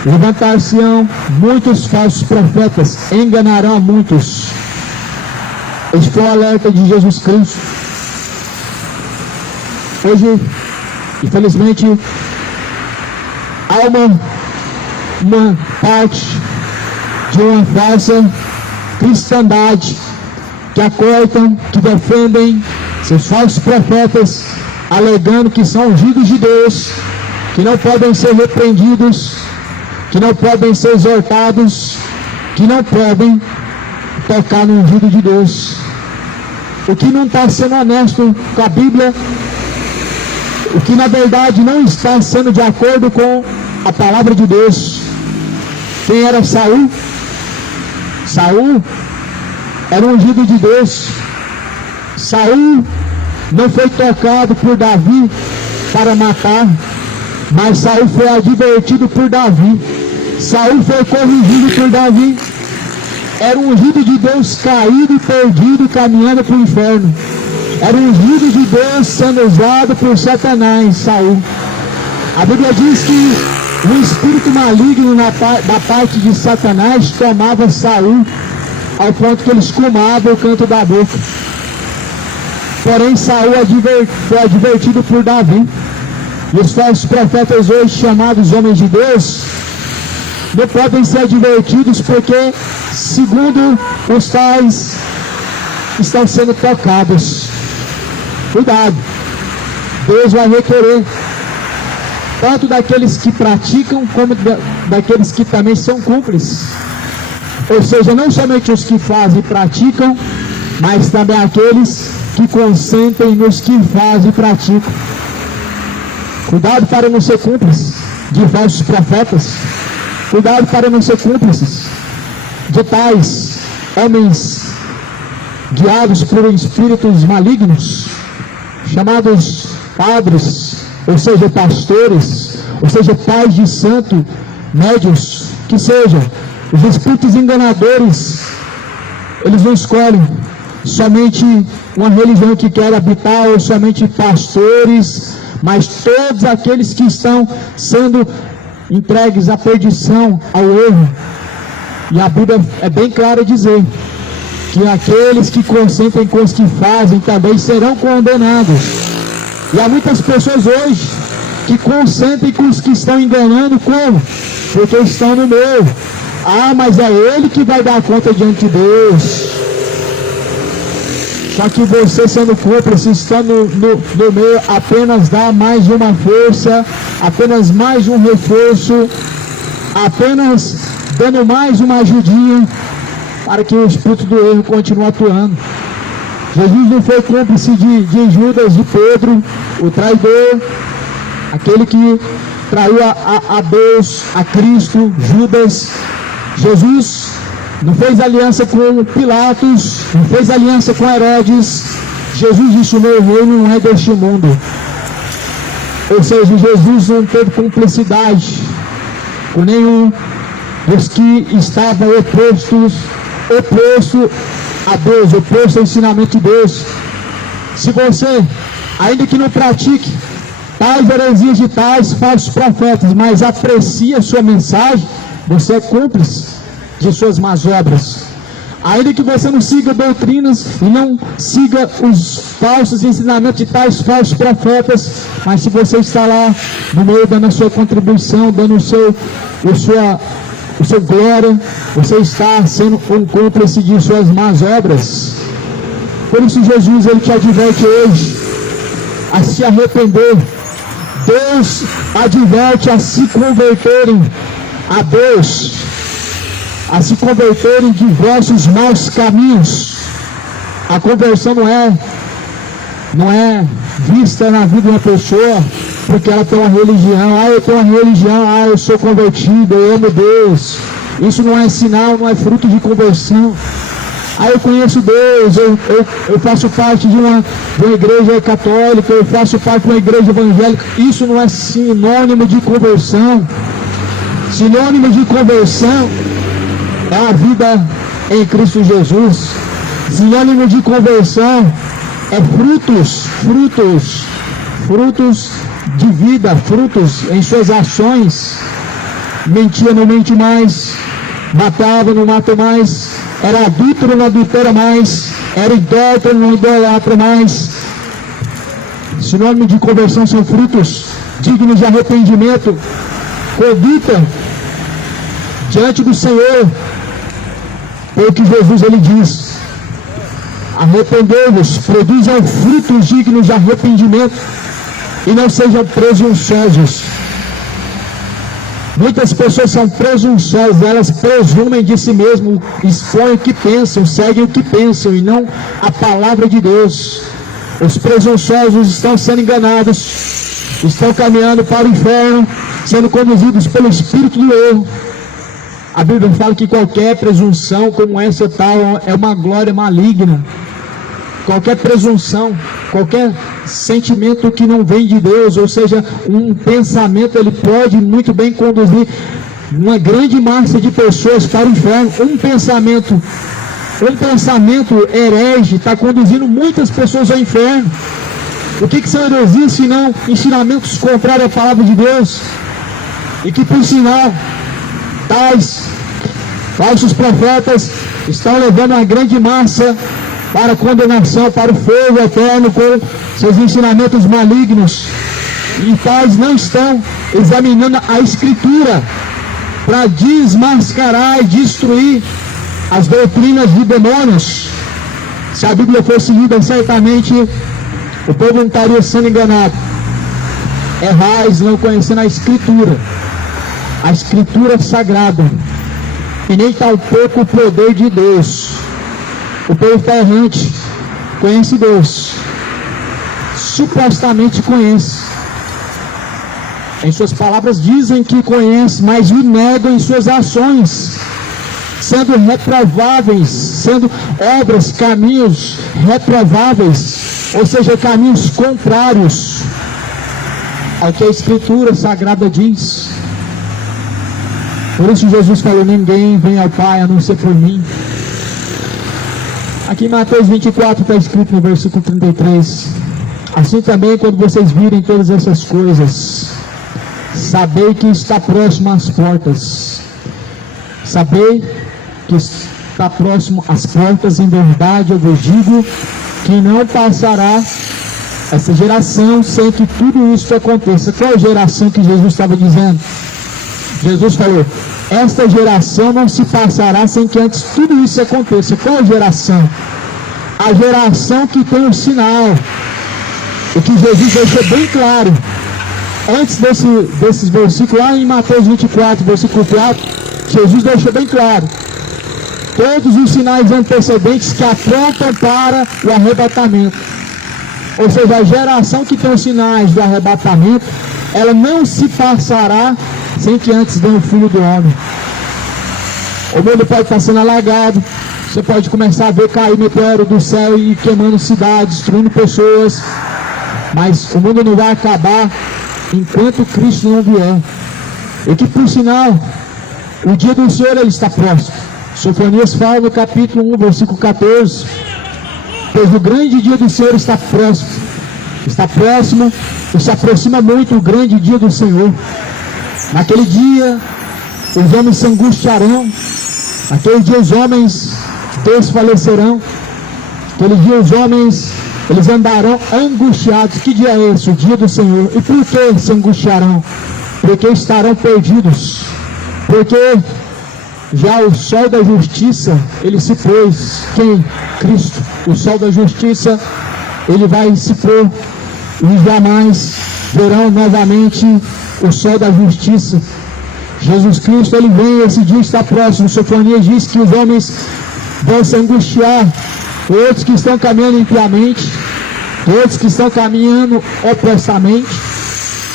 Levantar-se-ão muitos falsos profetas, enganarão a muitos. Este foi o alerta de Jesus Cristo. Hoje, infelizmente, há uma parte de uma falsa cristandade que acortam, que defendem seus falsos profetas, alegando que são ungidos de Deus, que não podem ser repreendidos, que não podem ser exortados, que não podem tocar no ungido de Deus. O que não está sendo honesto com a Bíblia, o que na verdade não está sendo de acordo com a palavra de Deus. Quem era Saul? Saul era um ungido de Deus. Saul não foi tocado por Davi para matar, mas Saul foi advertido por Davi. Saul foi corrigido por Davi. Era um ungido de Deus caído e perdido, caminhando para o inferno. Era um ungido de Deus sendo usado por Satanás, Saul. A Bíblia diz que um espírito maligno da parte de Satanás tomava Saul, ao ponto que ele escumava o canto da boca. Porém, Saul foi advertido por Davi. E os falsos profetas hoje, chamados homens de Deus, não podem ser advertidos porque, segundo os tais, estão sendo tocados. Cuidado! Deus vai requerer, tanto daqueles que praticam, como daqueles que também são cúmplices. Ou seja, não somente os que fazem e praticam, mas também aqueles que consentem nos que fazem e praticam. Cuidado para não ser cúmplice de falsos profetas. Cuidado para não ser cúmplices de tais homens guiados por espíritos malignos, chamados padres, ou seja, pastores, ou seja, pais de santo, médios, que sejam. Os espíritos enganadores, eles não escolhem somente uma religião que quer habitar, ou somente pastores, mas todos aqueles que estão sendo entregues à perdição, ao erro. E a Bíblia é bem clara a dizer que aqueles que consentem com os que fazem também serão condenados. E há muitas pessoas hoje que consentem com os que estão enganando, como? Porque estão no meio. Ah, mas é ele que vai dar conta diante de Deus. Só que você, sendo cúmplice, estando no meio, apenas dá mais uma força, apenas mais um reforço, apenas dando mais uma ajudinha para que o espírito do erro continue atuando. Jesus não foi cúmplice de Judas, de Pedro, o traidor, aquele que traiu a Deus, a Cristo, Judas. Jesus não fez aliança com Pilatos, não fez aliança com Herodes. Jesus disse: o meu reino não é deste mundo. Ou seja, Jesus não teve cumplicidade com nenhum dos que estavam oposto a Deus, oposto ao ensinamento de Deus. Se você, ainda que não pratique tais heresias de tais falsos profetas, mas aprecia a sua mensagem, você é cúmplice de suas más obras. Ainda que você não siga doutrinas e não siga os falsos ensinamentos de tais falsos profetas, mas se você está lá no meio dando a sua contribuição, dando o seu glória, você está sendo um cúmplice de suas más obras. Por isso Jesus, ele te adverte hoje a se arrepender. Deus adverte a se converterem a Deus, a se converterem de vossos maus caminhos. A conversão não é vista na vida de uma pessoa porque ela tem uma religião. Ah, eu tenho uma religião, ah, eu sou convertido, eu amo Deus. Isso não é sinal, não é fruto de conversão. Ah, eu conheço Deus, eu faço parte de uma igreja católica, eu faço parte de uma igreja evangélica. Isso não é sinônimo de conversão. Sinônimo de conversão é a vida em Cristo Jesus. Sinônimo de conversão é frutos de vida, frutos em suas ações. Mentia, não mente mais. Matava, não mata mais. Era adúltero, não adultera mais. Era idólatra, não idolatra mais. Sinônimo de conversão são frutos dignos de arrependimento, conduta diante do Senhor. Pelo que Jesus, ele diz: arrependei-vos, produzam frutos dignos de arrependimento e não sejam presunçosos. Muitas pessoas são presunçosas, elas presumem de si mesmo, expõem o que pensam, seguem o que pensam e não a palavra de Deus. Os presunçosos estão sendo enganados, estão caminhando para o inferno, sendo conduzidos pelo espírito do erro. A Bíblia fala que qualquer presunção como essa tal é uma glória maligna. Qualquer presunção, qualquer sentimento que não vem de Deus, ou seja, um pensamento, ele pode muito bem conduzir uma grande massa de pessoas para o inferno. Um pensamento herege está conduzindo muitas pessoas ao inferno. O que são heresias se não ensinamentos contrários à palavra de Deus? E que, por sinal, tais falsos profetas estão levando uma grande massa para a condenação, para o fogo eterno, com seus ensinamentos malignos. E tais não estão examinando a Escritura para desmascarar e destruir as doutrinas de demônios. Se a Bíblia fosse lida, certamente o povo não estaria sendo enganado. errais, não conhecendo a Escritura sagrada, e nem tampouco o poder de Deus. O povo está errante, conhece Deus, supostamente conhece, em suas palavras dizem que conhece, mas o negam em suas ações, sendo reprováveis, sendo obras, caminhos reprováveis, ou seja, caminhos contrários ao que a Escritura Sagrada diz. Por isso Jesus falou: ninguém vem ao Pai a não ser por mim. Aqui em Mateus 24 está escrito no versículo 33: assim também, quando vocês virem todas essas coisas, sabei que está próximo às portas. Sabei que está próximo às portas. Em verdade eu vos digo que não passará essa geração sem que tudo isso aconteça. Qual geração que Jesus estava dizendo? Jesus falou: esta geração não se passará sem que antes tudo isso aconteça. Qual geração? A geração que tem o sinal. O que Jesus deixou bem claro antes desses versículos, lá em Mateus 24, versículo 4, Jesus deixou bem claro todos os sinais antecedentes que apontam para o arrebatamento. Ou seja, a geração que tem os sinais do arrebatamento, ela não se passará sem que antes venha o Filho do Homem. O mundo pode estar sendo alagado, você pode começar a ver cair meteoro do céu e queimando cidades, destruindo pessoas, mas o mundo não vai acabar enquanto Cristo não vier. E que, por sinal, o dia do Senhor ele está próximo. Sofonias fala no capítulo 1, versículo 14: pois o grande dia do Senhor está próximo. Está próximo e se aproxima muito o grande dia do Senhor. Naquele dia, os homens se angustiarão. Naquele dia, os homens desfalecerão. Naquele dia, os homens, eles andarão angustiados. Que dia é esse? O dia do Senhor. E por que se angustiarão? Porque estarão perdidos. Porque já o sol da justiça, ele se pôs. Quem? Cristo. O sol da justiça, ele vai se pôr. E jamais verão novamente o sol da justiça. Jesus Cristo, ele vem, esse dia está próximo. Sofonias diz que os homens vão se angustiar. Outros que estão caminhando impiamente, outros que estão caminhando opressamente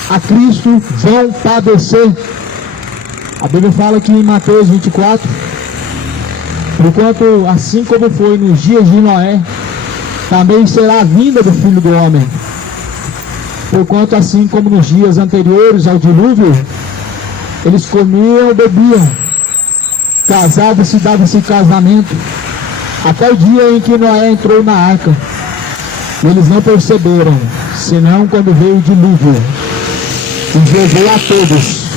a Cristo vão padecer. A Bíblia fala que em Mateus 24: porquanto assim como foi nos dias de Noé, também será a vinda do Filho do Homem. Porquanto assim como nos dias anteriores ao dilúvio, eles comiam, bebiam, casavam-se e davam-se casamento, até o dia em que Noé entrou na arca. E eles não perceberam, senão quando veio o dilúvio e levou a todos.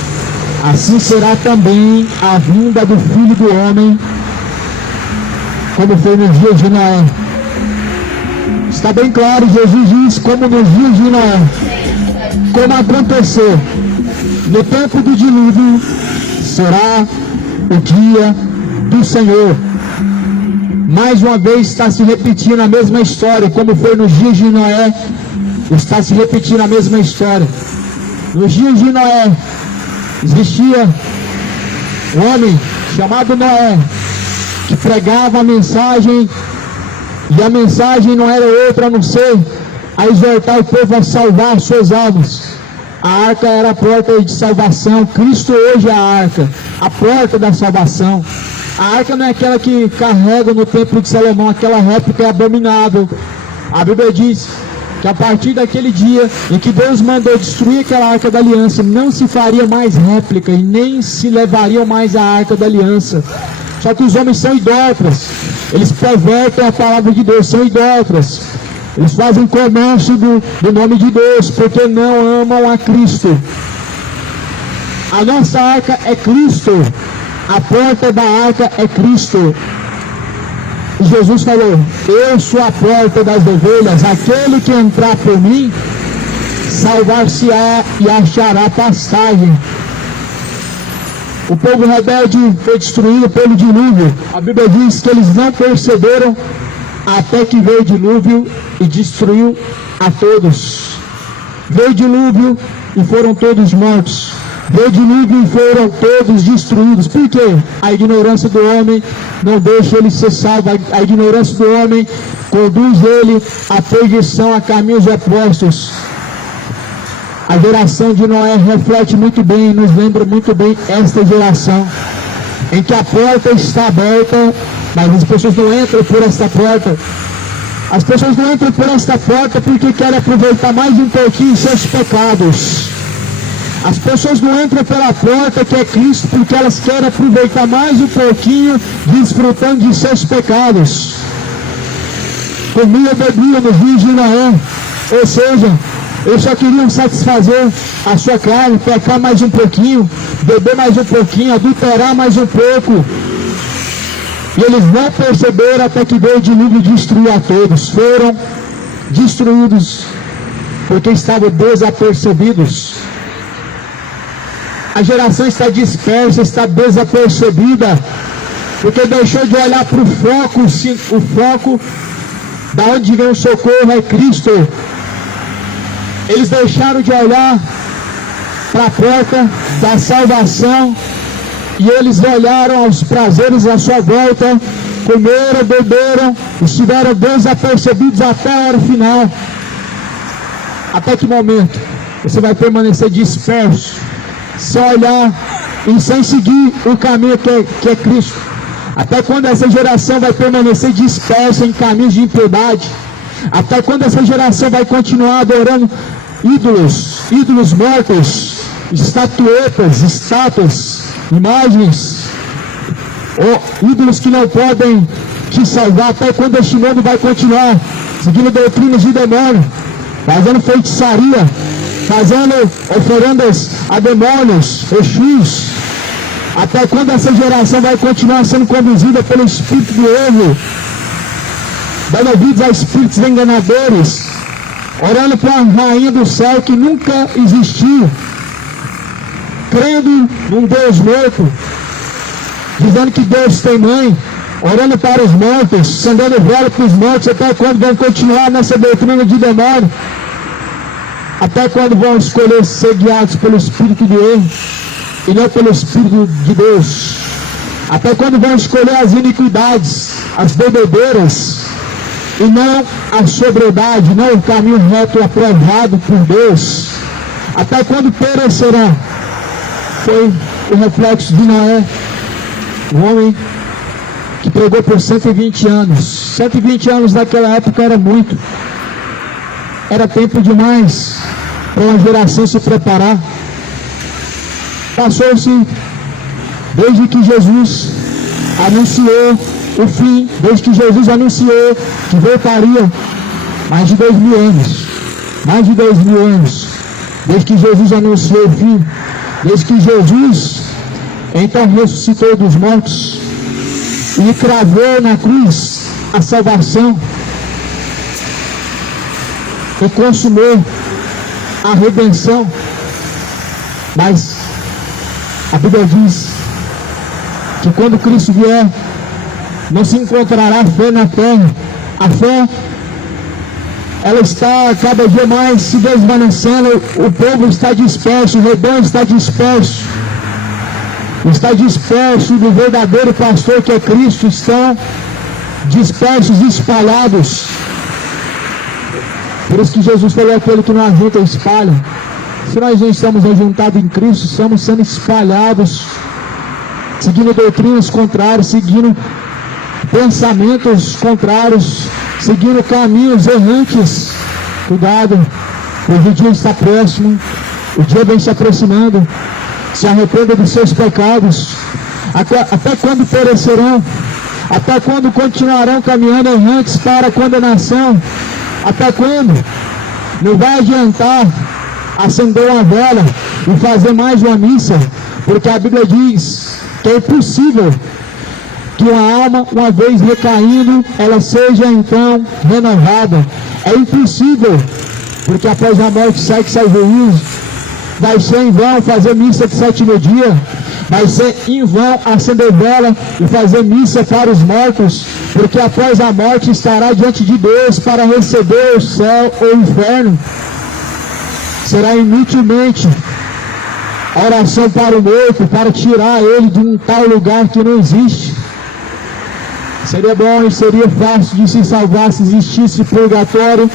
Assim será também a vinda do Filho do Homem, como foi nos dias de Noé. Está bem claro, Jesus diz como nos dias de Noé, como aconteceu no tempo do dilúvio, será o dia do Senhor. Mais uma vez está se repetindo a mesma história, como foi nos dias de Noé, está se repetindo a mesma história. Nos dias de Noé, existia um homem chamado Noé, que pregava a mensagem, e a mensagem não era outra a não ser a exortar o povo a salvar suas almas. A arca era a porta de salvação. Cristo hoje é a arca, a porta da salvação. A arca não é aquela que carrega no templo de Salomão, aquela réplica é abominável. A Bíblia diz que a partir daquele dia em que Deus mandou destruir aquela arca da aliança, não se faria mais réplica e nem se levariam mais a arca da aliança. Só que os homens são idólatras, eles pervertem a palavra de Deus, são idólatras. Eles fazem comércio do nome de Deus, porque não amam a Cristo. A nossa arca é Cristo, a porta da arca é Cristo. E Jesus falou: eu sou a porta das ovelhas, aquele que entrar por mim, salvar-se-á e achará pastagem. O povo rebelde foi destruído pelo dilúvio. A Bíblia diz que eles não perceberam até que veio o dilúvio e destruiu a todos. Veio o dilúvio, e foram todos mortos. Veio o dilúvio e foram todos destruídos. Por quê? A ignorância do homem não deixa ele ser salvo. A ignorância do homem conduz ele à perdição, a caminhos opostos. A geração de Noé reflete muito bem, nos lembra muito bem esta geração, em que a porta está aberta, mas as pessoas não entram por esta porta. As pessoas não entram por esta porta porque querem aproveitar mais um pouquinho seus pecados. As pessoas não entram pela porta que é Cristo porque elas querem aproveitar mais um pouquinho, desfrutando de seus pecados. Comia, bebia nos dias de Noé, ou seja, eles só queriam satisfazer a sua carne, pecar mais um pouquinho, beber mais um pouquinho, adulterar mais um pouco. E eles não perceberam até que veio o dilúvio e destruiu a todos. Foram destruídos porque estavam desapercebidos. A geração está dispersa, está desapercebida, porque deixou de olhar para o foco da onde vem o socorro é Cristo. Eles deixaram de olhar para a porta da salvação e eles olharam aos prazeres à sua volta, comeram, beberam, estiveram desapercebidos até a hora final. Até que momento você vai permanecer disperso, sem olhar e sem seguir o caminho que é Cristo? Até quando essa geração vai permanecer dispersa em caminhos de impiedade? Até quando essa geração vai continuar adorando ídolos mortos, estatuetas, estátuas, imagens, ou ídolos que não podem te salvar? Até quando este mundo vai continuar seguindo doutrinas de demônio, fazendo feitiçaria, fazendo oferendas a demônios, Exus? Até quando essa geração vai continuar sendo conduzida pelo espírito do erro, dando ouvidos a espíritos enganadores, orando para a rainha do céu que nunca existiu, crendo num Deus morto, dizendo que Deus tem mãe, orando para os mortos, acendendo vela para os mortos? Até quando vão continuar nessa doutrina de demônio? Até quando vão escolher ser guiados pelo espírito de erro e não pelo espírito de Deus? Até quando vão escolher as iniquidades, as bebedeiras, e não a sobriedade, não o caminho reto aprovado por Deus? Até quando perecerá? Foi o reflexo de Noé, um homem que pregou por 120 anos. 120 anos naquela época era muito. Era tempo demais para uma geração se preparar. Passou-se desde que Jesus anunciou o fim, desde que Jesus anunciou que voltaria, mais de 2000 anos. Mais de 2000 anos. Desde que Jesus anunciou o fim, desde que Jesus então ressuscitou dos mortos e cravou na cruz a salvação e consumou a redenção. Mas a Bíblia diz que quando Cristo vier, não se encontrará fé na terra. A fé, ela está cada dia mais se desvanecendo. O povo está disperso, o rebanho está disperso. Está disperso do verdadeiro pastor que é Cristo. Estão dispersos e espalhados. Por isso que Jesus falou: aquele que não ajunta, espalha. Se nós não estamos ajuntados em Cristo, estamos sendo espalhados, seguindo doutrinas contrárias, seguindo pensamentos contrários, seguindo caminhos errantes. Cuidado, pois o dia está próximo, o dia vem se aproximando. Se arrependa dos seus pecados. Até quando perecerão? Até quando continuarão caminhando errantes para a condenação? Até quando? Não vai adiantar acender uma vela e fazer mais uma missa, porque a Bíblia diz que é impossível que uma alma, uma vez recaindo, ela seja então renovada. É impossível, porque após a morte sai juízo. Vai ser em vão fazer missa de sétimo dia, vai ser em vão acender vela e fazer missa para os mortos, porque após a morte estará diante de Deus para receber o céu ou o inferno. será inutilmente a oração para o morto, para tirar ele de um tal lugar que não existe. Seria bom e seria fácil de se salvar se existisse purgatório,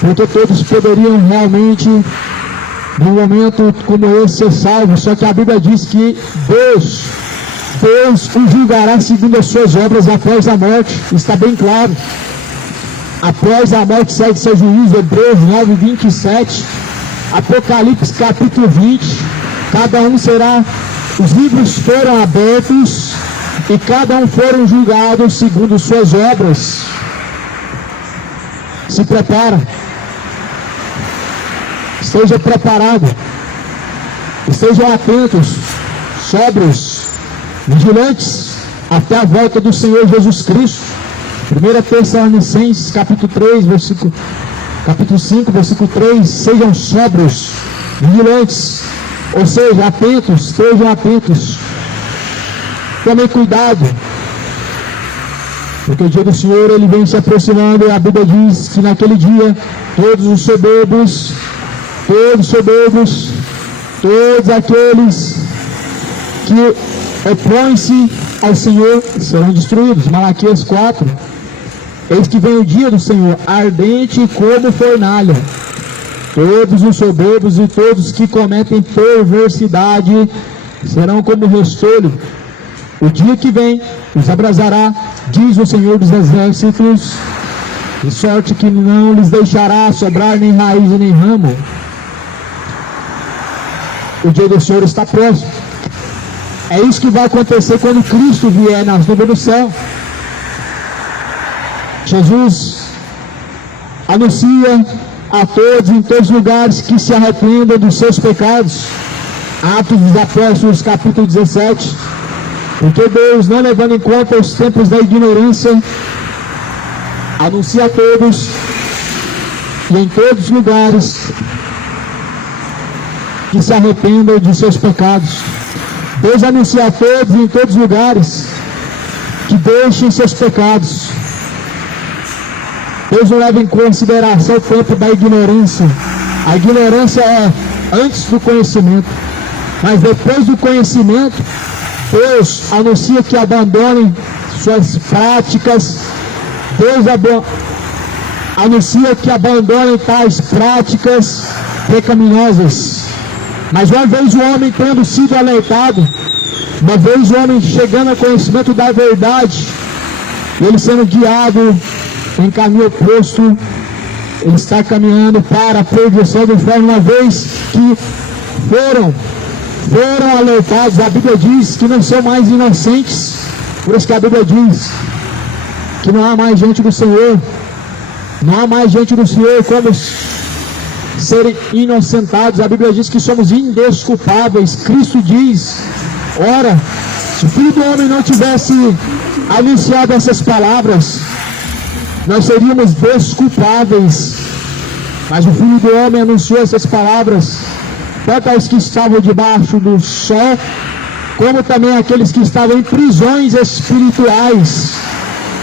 porque todos poderiam realmente, num momento como esse, ser salvos. Só que a Bíblia diz que Deus o julgará segundo as suas obras após a morte. Está bem claro. Após a morte segue seu juízo. Hebreus 9, 27. Apocalipse capítulo 20. Cada um será, os livros foram abertos e cada um foram julgados segundo suas obras. Se prepara. Esteja preparado. Estejam atentos, sóbrios, vigilantes até a volta do Senhor Jesus Cristo. 1 Tessalonicenses capítulo 5, versículo 3, sejam sóbrios, vigilantes, ou seja, atentos, estejam atentos. Tomem cuidado, porque o dia do Senhor ele vem se aproximando, e a Bíblia diz que naquele dia todos os soberbos, todos aqueles que opõem-se ao Senhor serão destruídos. Malaquias 4. Eis que vem o dia do Senhor, ardente como fornalha. Todos os soberbos e todos que cometem perversidade serão como restolho. O dia que vem os abrasará, diz o Senhor dos Exércitos, de sorte que não lhes deixará sobrar nem raiz nem ramo. O dia do Senhor está próximo. É isso que vai acontecer quando Cristo vier nas nuvens do céu. Jesus anuncia a todos, em todos os lugares, que se arrependam dos seus pecados. Atos dos Apóstolos, capítulo 17. Porque Deus, não levando em conta os tempos da ignorância, anuncia a todos e em todos os lugares que se arrependam de seus pecados. Deus anuncia a todos em todos os lugares que deixem seus pecados. Deus não leva em consideração o tempo da ignorância. A ignorância é antes do conhecimento, mas depois do conhecimento, Deus anuncia que abandonem suas práticas. Deus anuncia que abandonem tais práticas pecaminosas. Mas uma vez o homem tendo sido alertado, uma vez o homem chegando ao conhecimento da verdade, ele sendo guiado em caminho oposto, ele está caminhando para a perdição do inferno. Uma vez que foram alertados, a Bíblia diz que não são mais inocentes. Por isso que a Bíblia diz que não há mais gente do Senhor, não há mais gente do Senhor como serem inocentados. A Bíblia diz que somos indesculpáveis. Cristo diz: ora, se o Filho do Homem não tivesse anunciado essas palavras, nós seríamos desculpáveis. Mas o Filho do Homem anunciou essas palavras, tanto aos que estavam debaixo do sol, como também aqueles que estavam em prisões espirituais.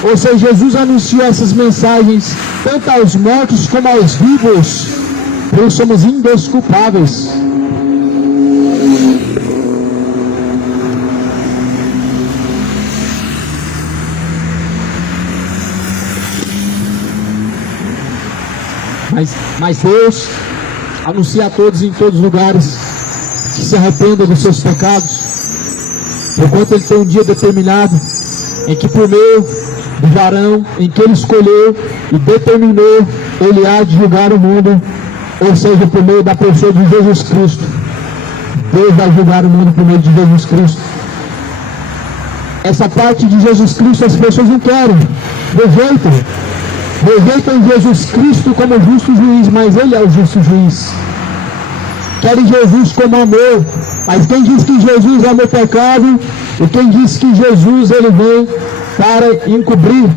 Ou seja, Jesus anunciou essas mensagens tanto aos mortos como aos vivos. Por isso somos indesculpáveis. Mas Deus anuncia a todos em todos os lugares que se arrependam dos seus pecados, porquanto Ele tem um dia determinado em que, por meio do varão em que Ele escolheu e determinou, Ele há de julgar o mundo, ou seja, por meio da pessoa de Jesus Cristo. Deus vai julgar o mundo por meio de Jesus Cristo. Essa parte de Jesus Cristo as pessoas não querem, rejeitam Jesus Cristo como justo juiz, mas Ele é o justo juiz. Querem Jesus como amor, mas quem diz que Jesus ama o pecado, e quem diz que Jesus ele vem para encobrir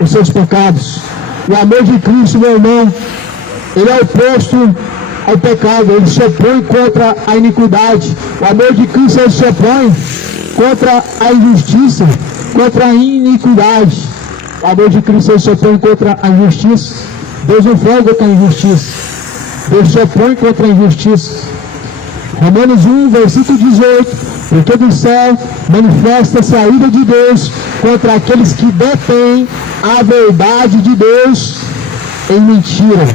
os seus pecados? O amor de Cristo, meu irmão, ele é oposto ao pecado, ele se opõe contra a iniquidade. O amor de Cristo ele se opõe contra a injustiça, contra a iniquidade. O amor de Cristo ele se opõe contra a injustiça. Deus não folga com a injustiça. Deus se opõe contra a injustiça. Romanos 1, versículo 18. Porque do céu manifesta-se a ira de Deus contra aqueles que detêm a verdade de Deus em mentira.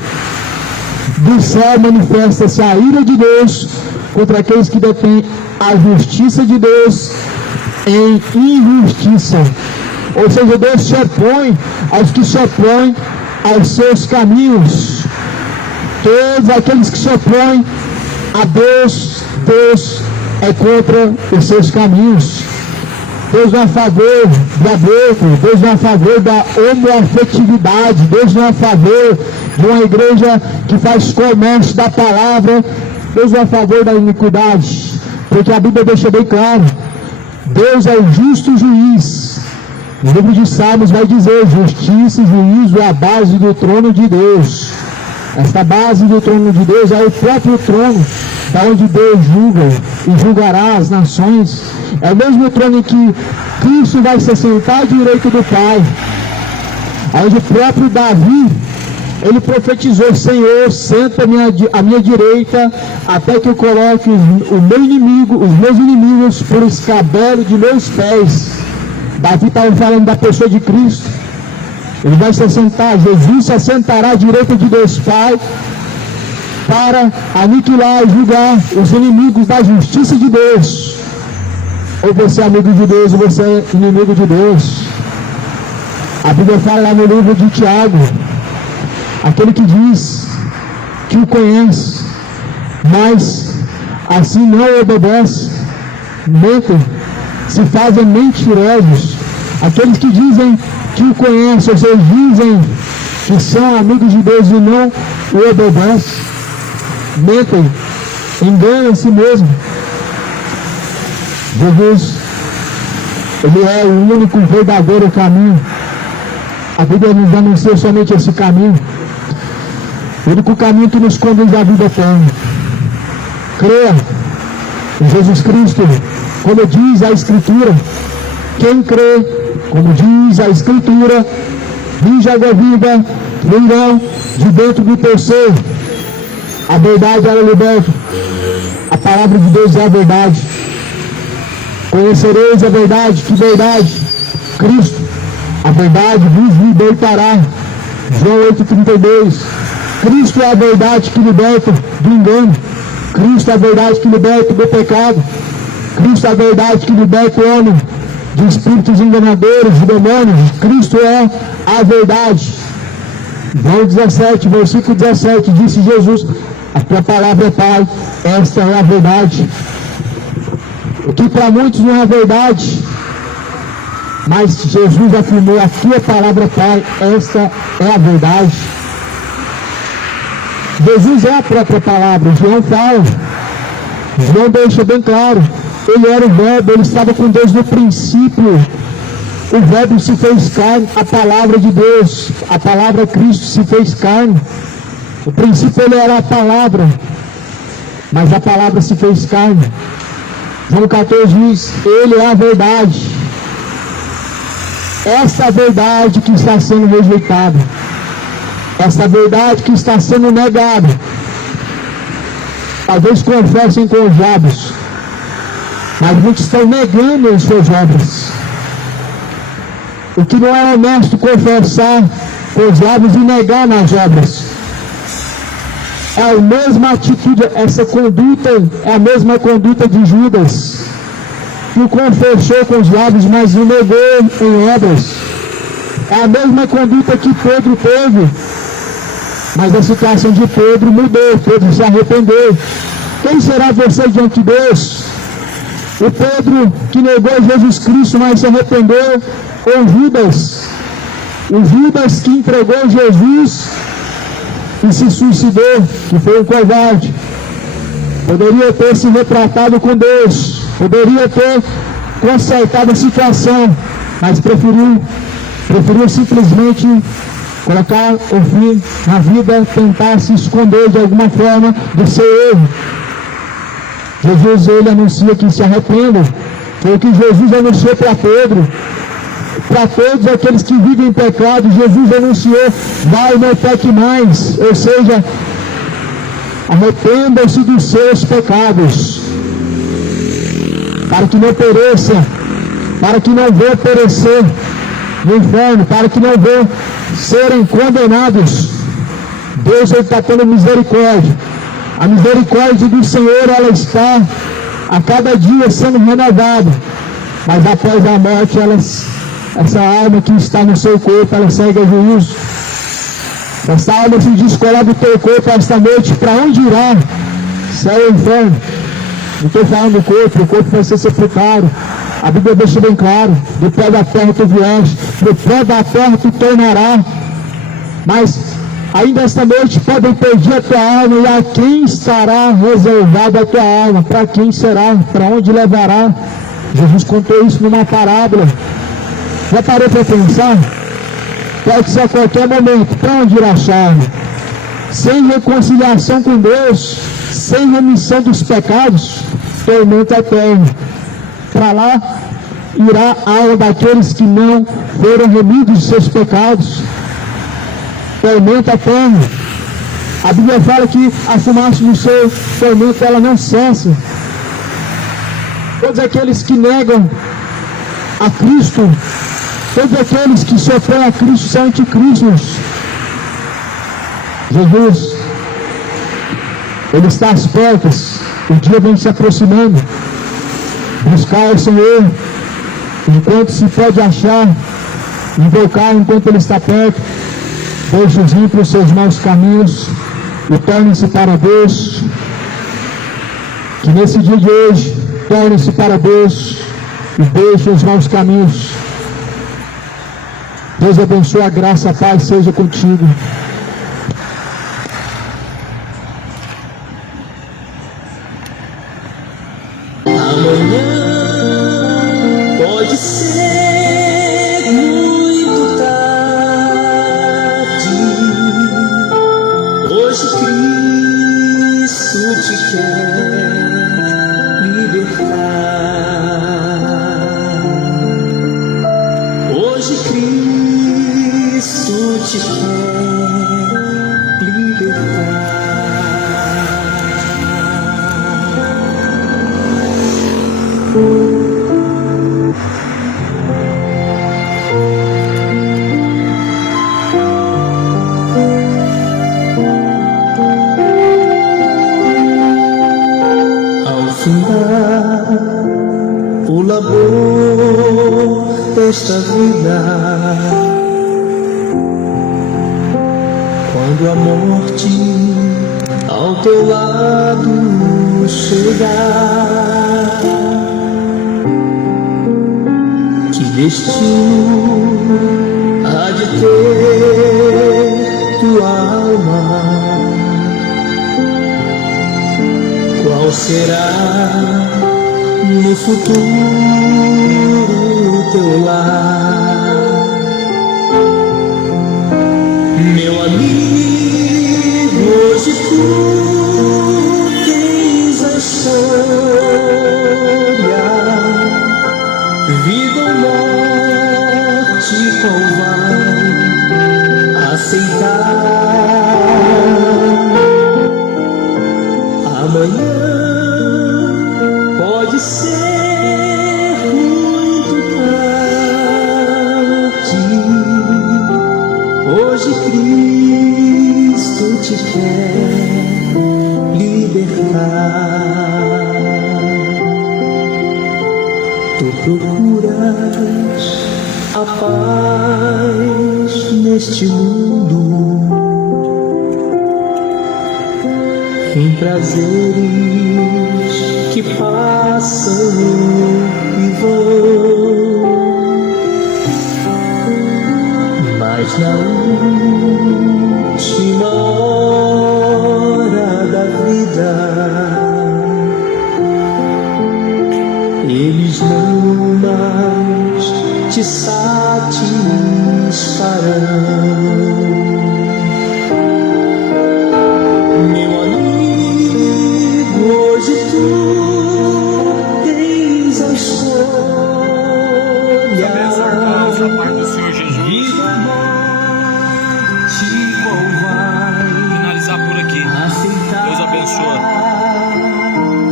Do céu manifesta-se a ira de Deus contra aqueles que detêm a justiça de Deus em injustiça. Ou seja, Deus se opõe aos que se opõem aos seus caminhos. Todos aqueles que se opõem a Deus, Deus é contra os seus caminhos. Deus não é a favor do aborto, Deus não é a favor da homoafetividade, Deus não é a favor de uma igreja que faz comércio da palavra, Deus não é a favor da iniquidade, porque a Bíblia deixa bem claro, Deus é o justo juiz. O livro de Salmos vai dizer, justiça e juízo é a base do trono de Deus. Esta base do trono de Deus é o próprio trono, da onde Deus julga e julgará as nações. É o mesmo trono em que Cristo vai se sentar à direita do Pai, onde o próprio Davi, ele profetizou, Senhor, senta à minha direita, até que eu coloque os meus inimigos por escabelo de meus pés. Davi estava falando da pessoa de Cristo. Ele vai se assentar, Jesus se assentará à direita de Deus Pai, para aniquilar e julgar os inimigos da justiça de Deus. Ou você é amigo de Deus, ou você é inimigo de Deus. A Bíblia fala lá no livro de Tiago, aquele que diz que o conhece, mas assim não obedece, mentem, se fazem mentirosos. Aqueles que dizem que o conhecem, ou seja, dizem que são amigos de Deus e não o obedecem, mentem, enganam a si mesmo. Jesus, ele é o único verdadeiro caminho. A Bíblia nos anuncia somente esse caminho. O único caminho que nos conduz à vida eterna. Creia em Jesus Cristo, como diz a Escritura. Quem crê, como diz a Escritura, rios de água viva fluirão de dentro do teu ser. A verdade ela liberta. A palavra de Deus é a verdade. Conhecereis a verdade. Que verdade? Cristo. A verdade vos libertará. João 8,32. Cristo é a verdade que liberta do engano. Cristo é a verdade que liberta do pecado. Cristo é a verdade que liberta o homem de espíritos enganadores, de demônios. Cristo é a verdade. João 17, versículo 17, disse Jesus, a tua palavra é Pai, esta é a verdade. O que para muitos não é verdade, mas Jesus afirmou, a tua palavra é Pai, esta é a verdade. Jesus é a própria palavra. João fala, João deixa bem claro, ele era o verbo, ele estava com Deus no princípio. O verbo se fez carne, a palavra de Deus, a palavra Cristo se fez carne. No princípio ele era a palavra, mas a palavra se fez carne. João 14 diz, ele é a verdade. Essa verdade que está sendo rejeitada, essa verdade que está sendo negada, talvez confessem com os lábios, mas muitos estão negando as suas obras. O que não é honesto confessar com os lábios e negar nas obras. É a mesma atitude, essa conduta é a mesma conduta de Judas, que o confessou com os lábios, mas o negou em obras. É a mesma conduta que Pedro teve, mas a situação de Pedro mudou, Pedro se arrependeu. Quem será você diante de Deus? O Pedro que negou Jesus Cristo, mas se arrependeu, ou Judas? O Judas que entregou Jesus e se suicidou, que foi um covarde. Poderia ter se retratado com Deus, poderia ter consertado a situação, mas preferiu simplesmente colocar o fim na vida, tentar se esconder de alguma forma do seu erro. Jesus, ele anuncia que se arrependam. Foi o que Jesus anunciou para Pedro. Para todos aqueles que vivem em pecado, Jesus anunciou, vai, não peque mais. Ou seja, arrependam-se dos seus pecados, para que não pereça, para que não venham perecer no inferno, para que não venham serem condenados. Deus está tendo misericórdia. A misericórdia do Senhor, ela está a cada dia sendo renovada, mas após a morte, essa alma que está no seu corpo, ela segue a juízo. Essa alma se descolar do teu corpo esta noite, para onde irá? Céu ou inferno? Não estou falando do corpo, o corpo vai ser sepultado. A Bíblia deixa bem claro: do pó da terra tu vieste, do pó da terra tu tornará. Mas ainda esta noite podem perder a tua alma, e a quem estará reservada a tua alma? Para quem será? Para onde levará? Jesus contou isso numa parábola. Já parou para pensar? Pode ser a qualquer momento. Para onde irá a alma? Sem reconciliação com Deus, sem remissão dos pecados, tormento eterno. Para lá irá a alma daqueles que não foram remidos de seus pecados. Tormento eterno. A Bíblia fala que a fumaça do seu tormento, ela não cessa. Todos aqueles que negam a Cristo, todos aqueles que se opõem a Cristo são anticristos. Jesus, Ele está às portas, o dia vem se aproximando. Buscar o Senhor enquanto se pode achar, invocar enquanto Ele está perto. Deixe os ímpios os seus maus caminhos e tornem-se para Deus. Que nesse dia de hoje, tornem-se para Deus e deixem os maus caminhos. Deus abençoe, a graça, a paz seja contigo. Amanhã pode ser muito tarde. Hoje Cristo te quer libertar. Hoje Cristo te quer libertar. Ao findar o labor desta vida, quando a morte ao teu lado chegar, que destino há de ter tua alma? Qual será no futuro teu lar? Meu amigo, hoje tu tens a escolha, vida ou morte, qual vai aceitar? Amanhã pode ser muito tarde. Hoje Cristo te quer libertar. Tu procuras a paz neste mundo, em prazeres que passam e vão, mas na última hora da vida eles não mais te satisfarão.